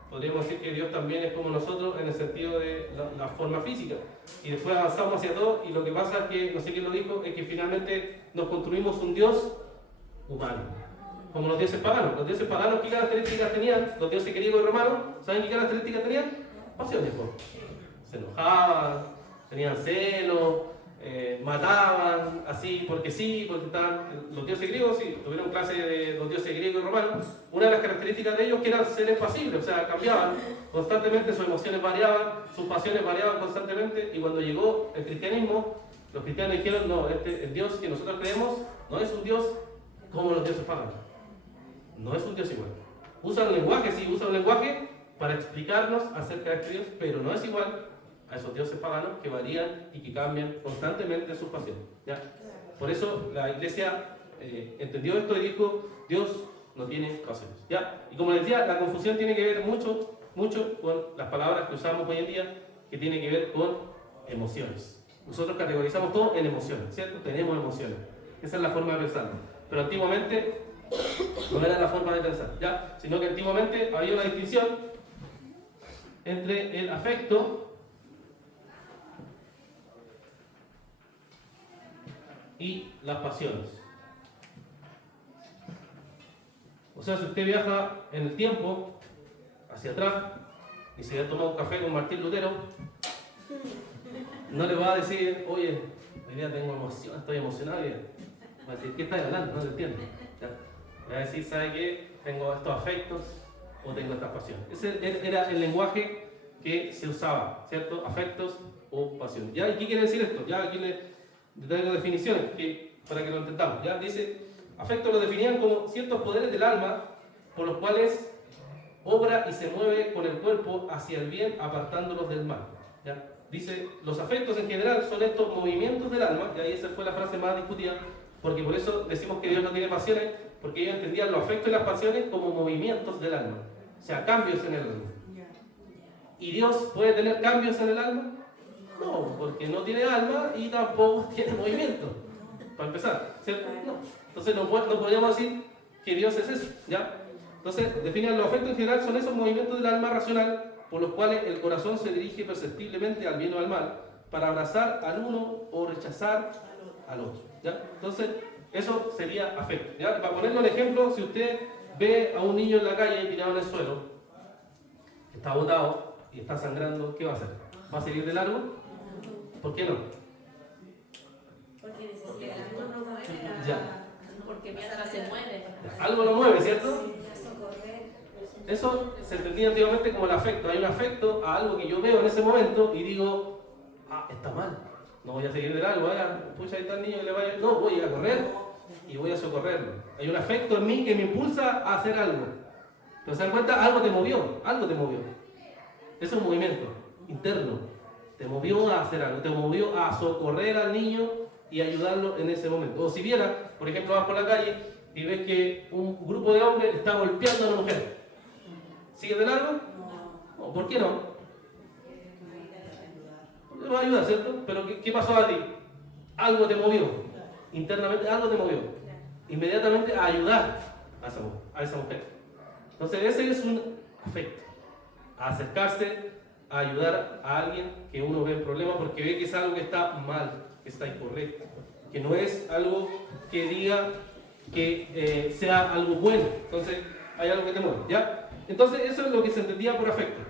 podríamos decir que Dios también es como nosotros en el sentido de la forma física. Y después avanzamos hacia todo, y lo que pasa es que, no sé quién lo dijo, es que finalmente nos construimos un Dios humano. Como los dioses paganos. Los dioses paganos, ¿qué características tenían? Los dioses griegos y romanos, ¿saben qué características tenían? Pasiones, pues. Se enojaban, tenían celos, mataban, así, porque estaban, los dioses griegos, sí, tuvieron clase de los dioses griegos y romanos. Una de las características de ellos que eran seres pasibles, o sea, cambiaban constantemente, sus emociones variaban, sus pasiones variaban constantemente, y cuando llegó el cristianismo, los cristianos dijeron, no, el Dios que nosotros creemos no es un Dios como los dioses paganos, no es un Dios igual. Usa un lenguaje, sí, usa un lenguaje para explicarnos acerca de este Dios, pero no es igual a esos dioses paganos que varían y que cambian constantemente sus pasiones, ¿ya? Por eso la iglesia entendió esto y dijo, Dios no tiene pasiones, ¿ya? Y como les decía, la confusión tiene que ver mucho con las palabras que usamos hoy en día, que tiene que ver con emociones. Nosotros categorizamos todo en emociones, ¿cierto? Tenemos emociones. Esa es la forma de pensar. Pero antiguamente no era la forma de pensar, ¿ya? Sino que antiguamente había una distinción entre el afecto y las pasiones. O sea, si usted viaja en el tiempo, hacia atrás, y se ha tomado un café con Martín Lutero, no le va a decir, oye, hoy día tengo emoción, estoy emocionado, va a decir, ¿qué estás hablando? No te entiendo. ¿Ya? Le va a decir, ¿sabe qué? Tengo estos afectos o tengo estas pasiones. Ese era el lenguaje que se usaba, ¿cierto? Afectos o pasiones. ¿Ya? ¿Y qué quiere decir esto? Ya aquí le traigo definiciones para que lo entendamos. ¿Ya? Dice, afectos lo definían como ciertos poderes del alma por los cuales obra y se mueve con el cuerpo hacia el bien, apartándolos del mal. ¿Ya? Dice, los afectos en general son estos movimientos del alma, y ahí esa fue la frase más discutida, porque por eso decimos que Dios no tiene pasiones, porque ellos entendían los afectos y las pasiones como movimientos del alma, o sea, cambios en el alma. ¿Y Dios puede tener cambios en el alma? No, porque no tiene alma y tampoco tiene movimiento, para empezar, ¿cierto? No. Entonces no podríamos decir que Dios es eso, ¿ya? Entonces, definen los afectos en general son esos movimientos del alma racional por los cuales el corazón se dirige perceptiblemente al bien o al mal para abrazar al uno o rechazar al otro, ¿ya? Entonces, eso sería afecto, ¿ya? Para ponerlo en ejemplo, si usted ve a un niño en la calle tirado en el suelo, está botado y está sangrando, ¿qué va a hacer? ¿Va a seguir de largo? ¿Por qué no? Porque necesita Ya. Porque mientras se muere. Algo lo mueve, ¿cierto? socorrer. Eso se entendía antiguamente como el afecto. Hay un afecto a algo que yo veo en ese momento y digo, está mal, no voy a seguir de largo, pucha, ahí está el niño que le vaya. No, voy a correr y voy a socorrerlo. Hay un afecto en mí que me impulsa a hacer algo. Pero se dan cuenta, algo te movió. Es un movimiento interno. Te movió a hacer algo, te movió a socorrer al niño y ayudarlo en ese momento. O si viera, por ejemplo, vas por la calle y ves que un grupo de hombres está golpeando a una mujer. ¿Sigue de largo? No. ¿Por qué no? Porque no va a ayudar, ¿cierto? Pero ¿qué pasó a ti? Algo te movió. Internamente algo te movió. Inmediatamente a ayudar a esa mujer. Entonces ese es un afecto. A acercarse, a ayudar a alguien que uno ve en problema porque ve que es algo que está mal, que está incorrecto. Que no es algo que diga que sea algo bueno. Entonces hay algo que te mueve, ¿ya? Entonces eso es lo que se entendía por afecto.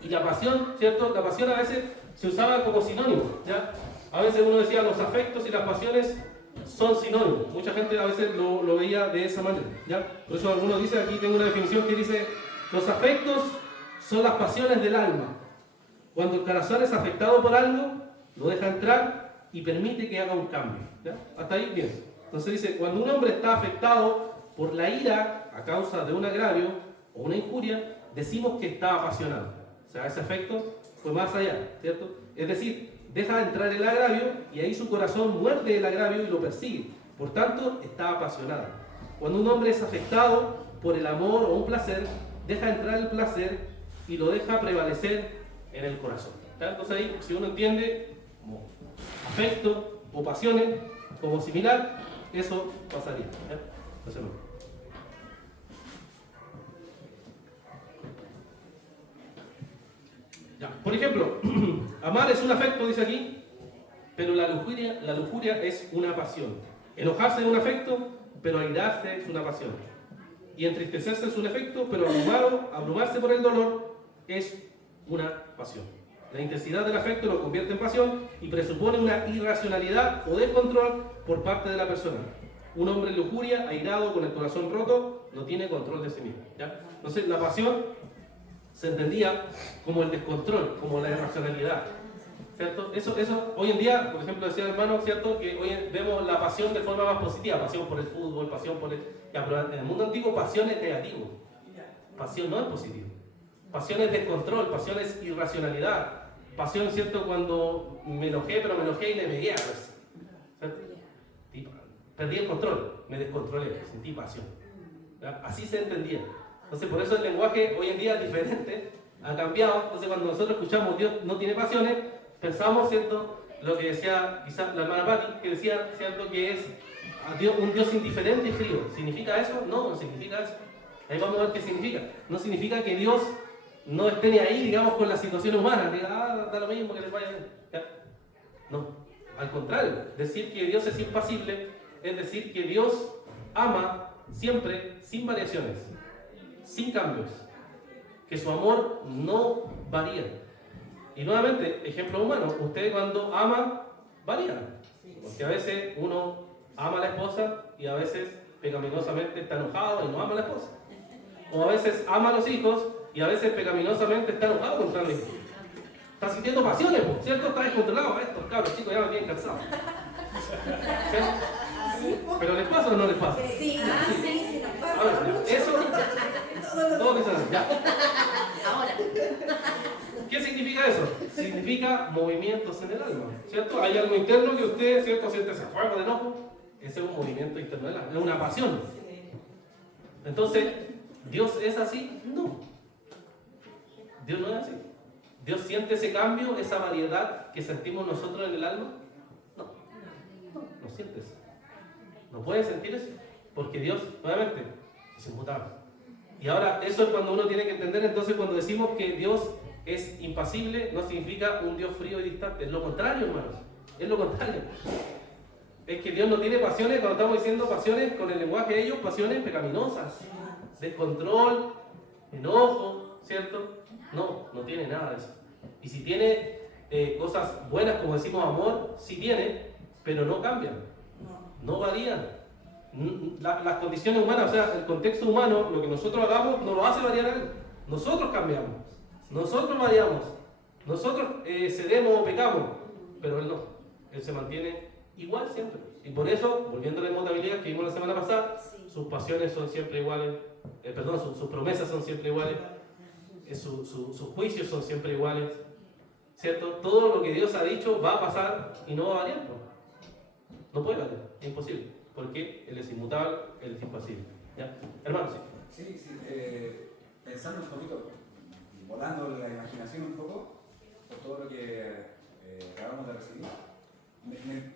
Y la pasión, ¿cierto? La pasión a veces se usaba como sinónimo, ¿ya? A veces uno decía los afectos y las pasiones son sinónimos. Mucha gente a veces lo veía de esa manera, ¿ya? Por eso algunos dicen, aquí tengo una definición que dice, los afectos son las pasiones del alma. Cuando el corazón es afectado por algo, lo deja entrar y permite que haga un cambio, ¿ya? Hasta ahí bien. Entonces dice, cuando un hombre está afectado por la ira a causa de un agravio o una injuria, decimos que está apasionado. O sea, ese afecto fue más allá, ¿cierto? Es decir, deja entrar el agravio y ahí su corazón muerde el agravio y lo persigue. Por tanto, está apasionado. Cuando un hombre es afectado por el amor o un placer, deja entrar el placer y lo deja prevalecer en el corazón. ¿Ya? Entonces ahí, si uno entiende como afecto o pasiones como similar, eso pasaría. ¿Ya? Entonces, no. Ya. Por ejemplo, amar es un afecto, dice aquí, pero la lujuria es una pasión. Enojarse es un afecto, pero airarse es una pasión. Y entristecerse es un efecto, pero abrumarse por el dolor es una pasión. La intensidad del afecto lo convierte en pasión y presupone una irracionalidad o descontrol por parte de la persona. Un hombre en lujuria, airado, con el corazón roto, no tiene control de sí mismo. ¿Ya? Entonces, la pasión se entendía como el descontrol, como la irracionalidad. ¿Cierto? Eso hoy en día, por ejemplo, decía el hermano, ¿cierto? Que hoy vemos la pasión de forma más positiva, pasión por el fútbol, pasión por el... Ya, pero en el mundo antiguo, pasión es negativo. Pasión no es positivo. Pasión es descontrol, pasión es irracionalidad. Pasión, ¿cierto? Cuando me enojé, pero me enojé y le pegué a veces. Perdí el control, me descontrolé, sentí pasión. ¿Ya? Así se entendía. Entonces, por eso el lenguaje hoy en día es diferente, ha cambiado. Entonces, cuando nosotros escuchamos Dios no tiene pasiones, pensamos, ¿cierto? Lo que decía quizás la hermana Patti, que decía, ¿cierto? Que es un Dios indiferente y frío. ¿Significa eso? No, no significa eso. Ahí vamos a ver qué significa. No significa que Dios no esté ni ahí, digamos, con la situación humana. Diga, da lo mismo que les vaya bien. ¿Ya? No, al contrario. Decir que Dios es impasible es decir que Dios ama siempre, sin variaciones, sin cambios. Que su amor no varía. Y nuevamente, ejemplo humano, usted cuando ama, varía. Porque a veces uno ama a la esposa y a veces pecaminosamente está enojado y no ama a la esposa. O a veces ama a los hijos y a veces pecaminosamente está enojado contra los hijos. Está sintiendo pasiones, ¿cierto? Está descontrolado. Estos cabros chicos ya me tienen cansado. ¿Cierto? ¿Pero les pasa o no les pasa? Sí, sí, nos pasa. A ver, eso... Todos dicen así, ya. Ahora. ¿Qué significa eso? Significa movimientos en el alma, ¿cierto? Hay algo interno que usted, ¿cierto? Siente ese fuego de enojo. Ese es un movimiento interno del alma, es una pasión. Entonces, ¿Dios es así? No. Dios no es así. ¿Dios siente ese cambio, esa variedad que sentimos nosotros en el alma? No. No siente eso. No puede sentir eso, porque Dios, nuevamente, es inmutable. Y ahora, eso es cuando uno tiene que entender, entonces, cuando decimos que Dios es impasible, no significa un Dios frío y distante. Es lo contrario, hermanos. Es lo contrario. Es que Dios no tiene pasiones, cuando estamos diciendo pasiones, con el lenguaje de ellos, pasiones pecaminosas. Descontrol, enojo, ¿cierto? No, no tiene nada de eso. Y si tiene cosas buenas, como decimos amor, sí tiene, pero no cambian. No varían. Las condiciones humanas, o sea, el contexto humano, lo que nosotros hagamos, no lo hace variar a él. Nosotros cambiamos. Nosotros variamos, nosotros cedemos o pecamos, pero Él no. Él se mantiene igual siempre. Y por eso, volviendo a la inmutabilidad que vimos la semana pasada, sus pasiones son siempre iguales, sus promesas son siempre iguales, sus juicios son siempre iguales, ¿cierto? Todo lo que Dios ha dicho va a pasar y no va a variar. No puede variar, es imposible, porque Él es inmutable, Él es impasible. ¿Ya? Hermano, sí. Sí, pensando un poquito, volando la imaginación un poco, por todo lo que acabamos de recibir.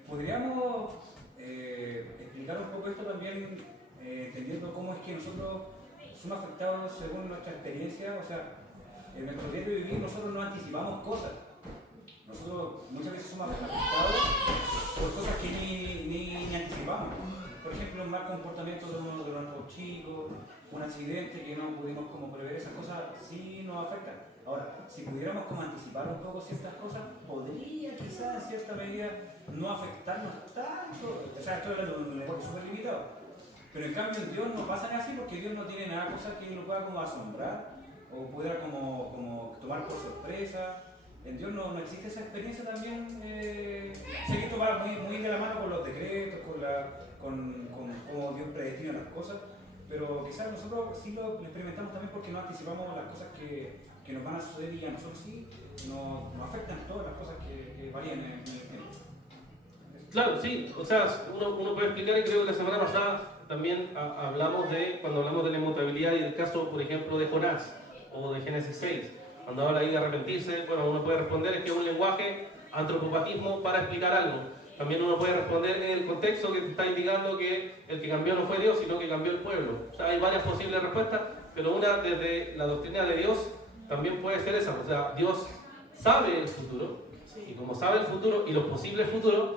¿Podríamos explicar un poco esto también, entendiendo cómo es que nosotros somos afectados según nuestra experiencia? O sea, en nuestro diario vivir nosotros no anticipamos cosas. Nosotros muchas veces somos afectados por cosas que ni anticipamos. Por ejemplo, un mal comportamiento de uno de nuestros hijos chicos, un accidente que no pudimos como prever, esas cosas sí nos afectan. Ahora, si pudiéramos como anticipar un poco ciertas cosas, podría quizás en cierta medida no afectarnos tanto. O sea, esto es un lenguaje súper limitado. Pero en cambio en Dios no pasa así porque Dios no tiene nada, cosas que lo pueda como asombrar o pudiera como tomar por sorpresa. En Dios no existe esa experiencia también. Sé que esto va muy de la mano con los decretos, con cómo Dios predestina las cosas, pero quizás nosotros sí lo experimentamos también porque no anticipamos las cosas que nos van a suceder y a nosotros sí nos afectan todas las cosas que varían en el tiempo. Claro, sí, o sea, uno puede explicar, y creo que la semana pasada también hablamos cuando hablamos de la inmutabilidad y el caso, por ejemplo, de Jonás o de Génesis 6, cuando habla ahí de arrepentirse, bueno, uno puede responder es que es un lenguaje antropopatismo para explicar algo. También uno puede responder en el contexto que te está indicando que el que cambió no fue Dios, sino que cambió el pueblo. O sea, hay varias posibles respuestas, pero una desde la doctrina de Dios también puede ser esa. O sea, Dios sabe el futuro, y como sabe el futuro y los posibles futuros,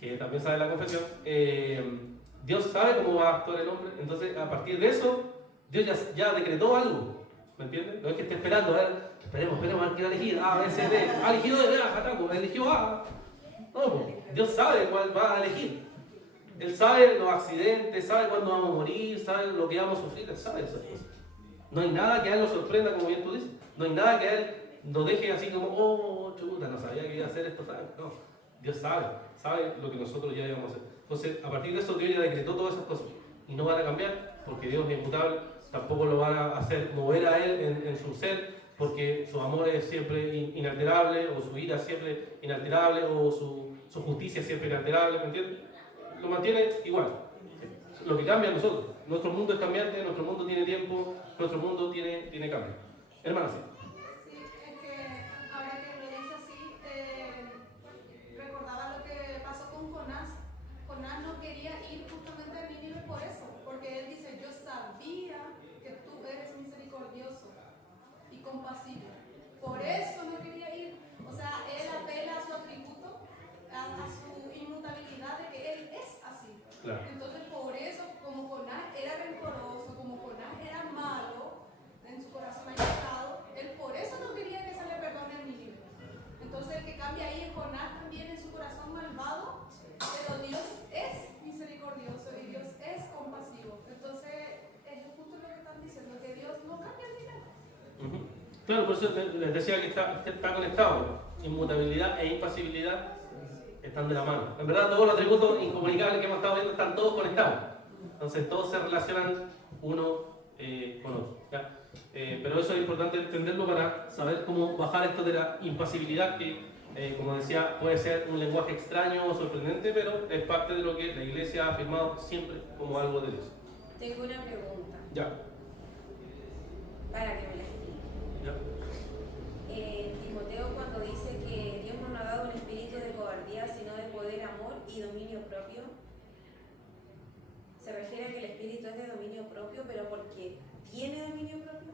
que también sabe la confesión, Dios sabe cómo va a actuar el hombre. Entonces, a partir de eso, Dios ya decretó algo. ¿Me entiendes? No es que esté esperando, a ver, esperemos a ver qué va a elegir. A, B, C, D. Ha elegido D, Jataco, eligió A. No, Dios sabe cuál va a elegir. Él sabe los accidentes, sabe cuándo vamos a morir, sabe lo que vamos a sufrir, Él sabe esas cosas. No hay nada que a Él lo sorprenda, como bien tú dices. No hay nada que a Él nos deje así como, oh, chuta, no sabía que iba a hacer esto. No, Dios sabe lo que nosotros ya íbamos a hacer. Entonces, a partir de eso, Dios ya decretó todas esas cosas. Y no van a cambiar, porque Dios es inmutable. Tampoco lo van a hacer mover a Él en su ser, porque su amor es siempre inalterable, o su ira es siempre inalterable, o su justicia es siempre inalterable, ¿me entiendes? Lo mantiene igual. Lo que cambia a nosotros. Nuestro mundo es cambiante, nuestro mundo tiene tiempo, nuestro mundo tiene cambio. Hermana, sí. Sí, es que ahora que lo dice así, recordaba lo que pasó con Jonás. Jonás no quería ir justamente a Nínive por eso, porque él dice, yo sabía que tú eres misericordioso y compasivo. Por eso no quería ir. O sea, él apela a su atributo, a su inmutabilidad de que él es así. Claro. Entonces, por eso, como Jonás era rencoroso, como Jonás era malo, en su corazón hay pecado, él por eso no quería que se le perdone a Nínive. Entonces, el que cambia ahí es Jonás también en su corazón malvado, pero Dios es misericordioso y Dios es compasivo. Entonces, es justo lo que están diciendo, que Dios no cambia al final. Claro, por eso les decía que está conectado. Inmutabilidad e impasibilidad están de la mano. En verdad, todos los atributos incomunicables que hemos estado viendo están todos conectados. Entonces, todos se relacionan uno con otro. ¿Ya? Pero eso es importante entenderlo para saber cómo bajar esto de la impasibilidad, que, como decía, puede ser un lenguaje extraño o sorprendente, pero es parte de lo que la Iglesia ha afirmado siempre como algo de Dios. Tengo una pregunta. Ya. Para que me la explique. Ya. Timoteo, cuando dice que Dios no nos ha dado un espíritu de cobardía, sino de poder, amor y dominio propio, ¿se refiere a que el espíritu es de dominio propio, pero porque tiene dominio propio?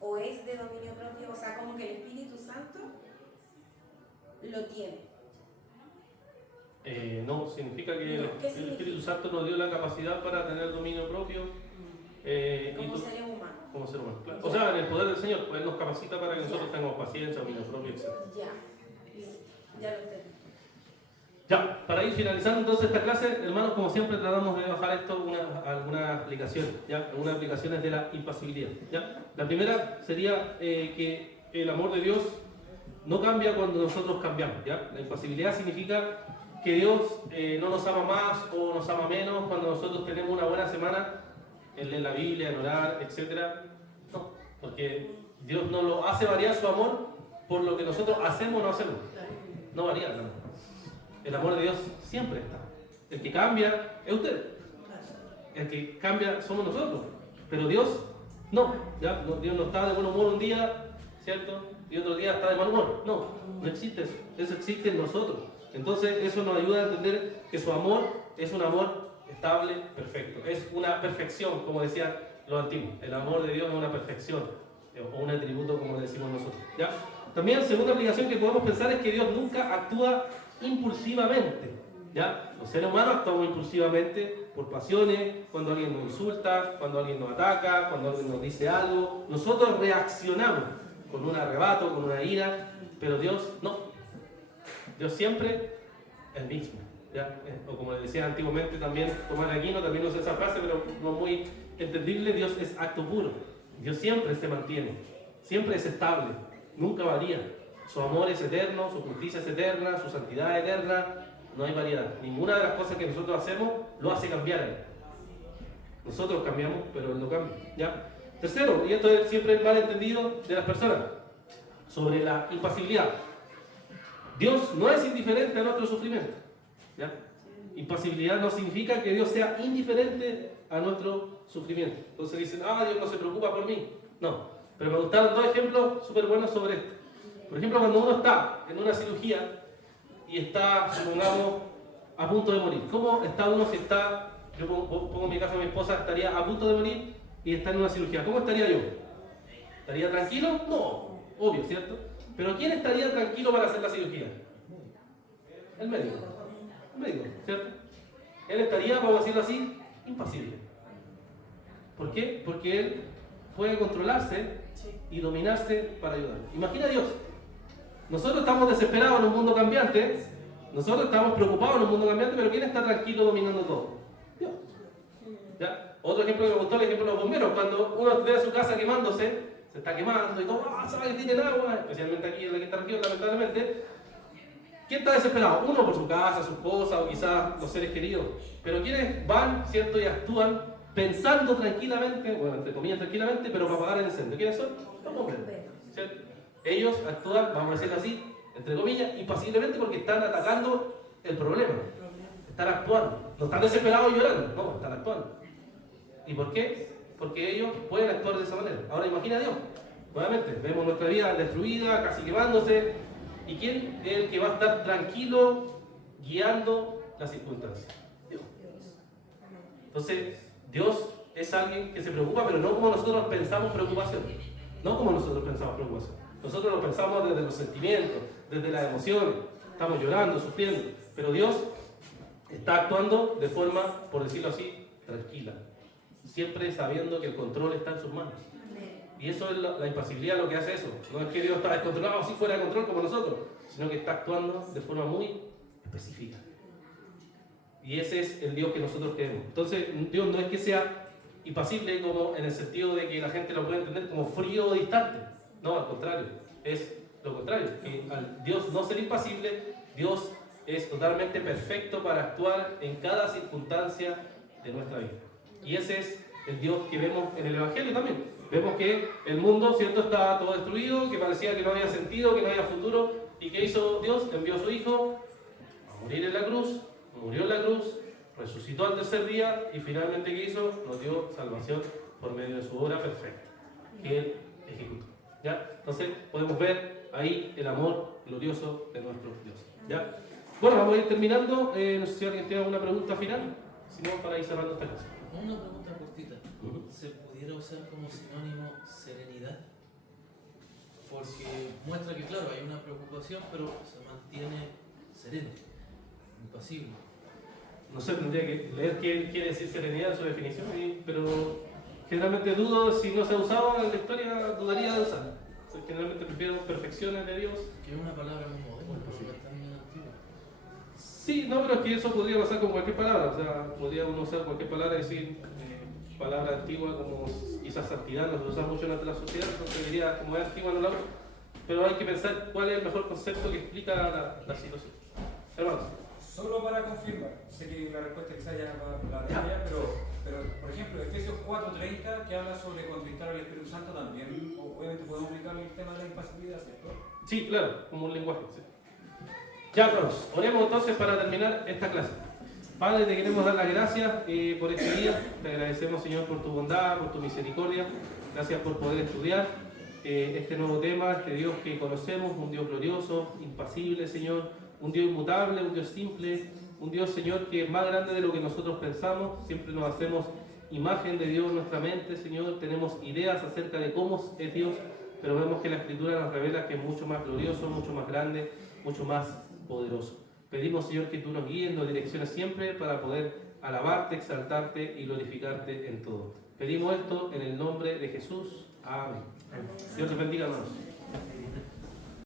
¿O es de dominio propio? O sea, como que el Espíritu Santo lo tiene. No, significa que No, ¿qué el significa? Espíritu Santo nos dio la capacidad para tener dominio propio. Como seres humanos. Como ser humano, claro. O sea, en el poder del Señor, pues Él nos capacita para que nosotros tengamos paciencia, dominio propio, etc. Ya lo entendí. Ya, para ir finalizando entonces esta clase, hermanos, como siempre tratamos de bajar esto algunas aplicaciones, ¿ya? Algunas aplicaciones de la impasibilidad, ¿ya? La primera sería que el amor de Dios no cambia cuando nosotros cambiamos, ¿ya? La impasibilidad significa que Dios no nos ama más o nos ama menos cuando nosotros tenemos una buena semana en leer la Biblia, en orar, etc. No, porque Dios no lo hace variar su amor por lo que nosotros hacemos o no hacemos. No varía, no. El amor de Dios siempre está. El que cambia es usted. El que cambia somos nosotros. Pero Dios no. ¿Ya? Dios no está de buen humor un día, ¿cierto? Y otro día está de mal humor. No, no existe eso. Eso existe en nosotros. Entonces eso nos ayuda a entender que su amor es un amor estable, perfecto. Es una perfección, como decían los antiguos. El amor de Dios es una perfección. O un atributo, como decimos nosotros. ¿Ya? También, segunda aplicación que podemos pensar es que Dios nunca actúa impulsivamente. ¿Ya? Los seres humanos actuamos impulsivamente por pasiones, cuando alguien nos insulta, cuando alguien nos ataca, cuando alguien nos dice algo. Nosotros reaccionamos con un arrebato, con una ira, pero Dios no. Dios siempre el mismo. ¿Ya? O como le decía antiguamente también Tomás de Aquino, también usa esa frase, pero no muy entendible, Dios es acto puro. Dios siempre se mantiene, siempre es estable, nunca varía. Su amor es eterno, su justicia es eterna, su santidad es eterna, no hay variedad. Ninguna de las cosas que nosotros hacemos lo hace cambiar a Él. Nosotros cambiamos, pero Él no cambia. ¿Ya? Tercero, y esto es siempre el malentendido de las personas, sobre la impasibilidad. Dios no es indiferente a nuestro sufrimiento. ¿Ya? Impasibilidad no significa que Dios sea indiferente a nuestro sufrimiento. Entonces dicen, Dios no se preocupa por mí. No, pero me gustaron dos ejemplos súper buenos sobre esto. Por ejemplo, cuando uno está en una cirugía y está, supongamos, a punto de morir. ¿Cómo está uno si está, yo pongo en mi caso a mi esposa, estaría a punto de morir y está en una cirugía? ¿Cómo estaría yo? ¿Estaría tranquilo? No, obvio, ¿cierto? Pero ¿quién estaría tranquilo para hacer la cirugía? El médico. El médico, ¿cierto? Él estaría, vamos a decirlo así, impasible. ¿Por qué? Porque él puede controlarse y dominarse para ayudar. Imagina a Dios. Nosotros estamos desesperados en un mundo cambiante, nosotros estamos preocupados en un mundo cambiante, pero ¿quién está tranquilo dominando todo? Dios. ¿Ya? Otro ejemplo que me gustó, el ejemplo de los bomberos. Cuando uno ve a su casa quemándose, se está quemando y todo, sabe que tienen agua, especialmente aquí en la quinta región, lamentablemente. ¿Quién está desesperado? Uno por su casa, su esposa o quizás los seres queridos. Pero quienes van, ¿cierto? Y actúan pensando tranquilamente, bueno, entre comillas tranquilamente, pero para apagar el incendio. ¿Quiénes son? Los bomberos. ¿Cierto? Ellos actúan, vamos a decirlo así, entre comillas, impasiblemente porque están atacando el problema. Están actuando. No están desesperados y llorando, no, están actuando. ¿Y por qué? Porque ellos pueden actuar de esa manera. Ahora imagina a Dios. Nuevamente, vemos nuestra vida destruida, casi quemándose. ¿Y quién es el que va a estar tranquilo guiando las circunstancias? Dios. Entonces, Dios es alguien que se preocupa, pero no como nosotros pensamos preocupación. No como nosotros pensamos preocupación. Nosotros lo pensamos desde los sentimientos, desde las emociones. Estamos llorando, sufriendo. Pero Dios está actuando de forma, por decirlo así, tranquila. Siempre sabiendo que el control está en sus manos. Y eso es la impasibilidad lo que hace eso. No es que Dios está descontrolado así fuera de control como nosotros, sino que está actuando de forma muy específica. Y ese es el Dios que nosotros tenemos. Entonces, Dios no es que sea impasible como en el sentido de que la gente lo puede entender como frío o distante. No, al contrario. Es lo contrario. Que al Dios no ser impasible, Dios es totalmente perfecto para actuar en cada circunstancia de nuestra vida. Y ese es el Dios que vemos en el Evangelio también. Vemos que el mundo, ¿cierto?, estaba todo destruido, que parecía que no había sentido, que no había futuro. ¿Y qué hizo Dios? Envió a su Hijo a morir en la cruz, murió en la cruz, resucitó al tercer día y finalmente ¿qué hizo? Nos dio salvación por medio de su obra perfecta, que Él ejecutó. ¿Ya? Entonces podemos ver ahí el amor glorioso de nuestro Dios. ¿Ya? Bueno, vamos a ir terminando. No sé si alguien tiene alguna pregunta final, si no, para ir cerrando esta clase. Una pregunta cortita. ¿Se pudiera usar como sinónimo serenidad? Porque muestra que, claro, hay una preocupación, pero se mantiene sereno, impasible. No sé, tendría que leer qué quiere decir serenidad en su definición, pero generalmente dudo, si no se ha usado en la historia, dudaría de usar. O sea, generalmente prefiero perfecciones de Dios. Que es una palabra muy moderna, porque es tan antigua. Sí, no, pero es que eso podría pasar con cualquier palabra. O sea, podría uno usar cualquier palabra y decir palabra antigua como quizás santidad, no se usa mucho en nuestra sociedad, entonces diría como es antigua no la uso. Pero hay que pensar cuál es el mejor concepto que explica la situación. Hermanos. Solo para confirmar, sé que la respuesta quizá ya la tenía, pero por ejemplo, Efesios 4:30, que habla sobre contristar al Espíritu Santo, también obviamente podemos aplicar el tema de la impasibilidad, ¿cierto? Sí, claro, como un lenguaje. Sí. Ya, hermanos, oremos entonces para terminar esta clase. Padre, te queremos dar las gracias por este día. Te agradecemos, Señor, por tu bondad, por tu misericordia. Gracias por poder estudiar este nuevo tema, este Dios que conocemos, un Dios glorioso, impasible, Señor, un Dios inmutable, un Dios simple, un Dios, Señor, que es más grande de lo que nosotros pensamos. Siempre nos hacemos imagen de Dios en nuestra mente, Señor. Tenemos ideas acerca de cómo es Dios, pero vemos que la Escritura nos revela que es mucho más glorioso, mucho más grande, mucho más poderoso. Pedimos, Señor, que tú nos guíes, nos direcciones siempre para poder alabarte, exaltarte y glorificarte en todo. Pedimos esto en el nombre de Jesús. Amén. Dios te bendiga, hermanos.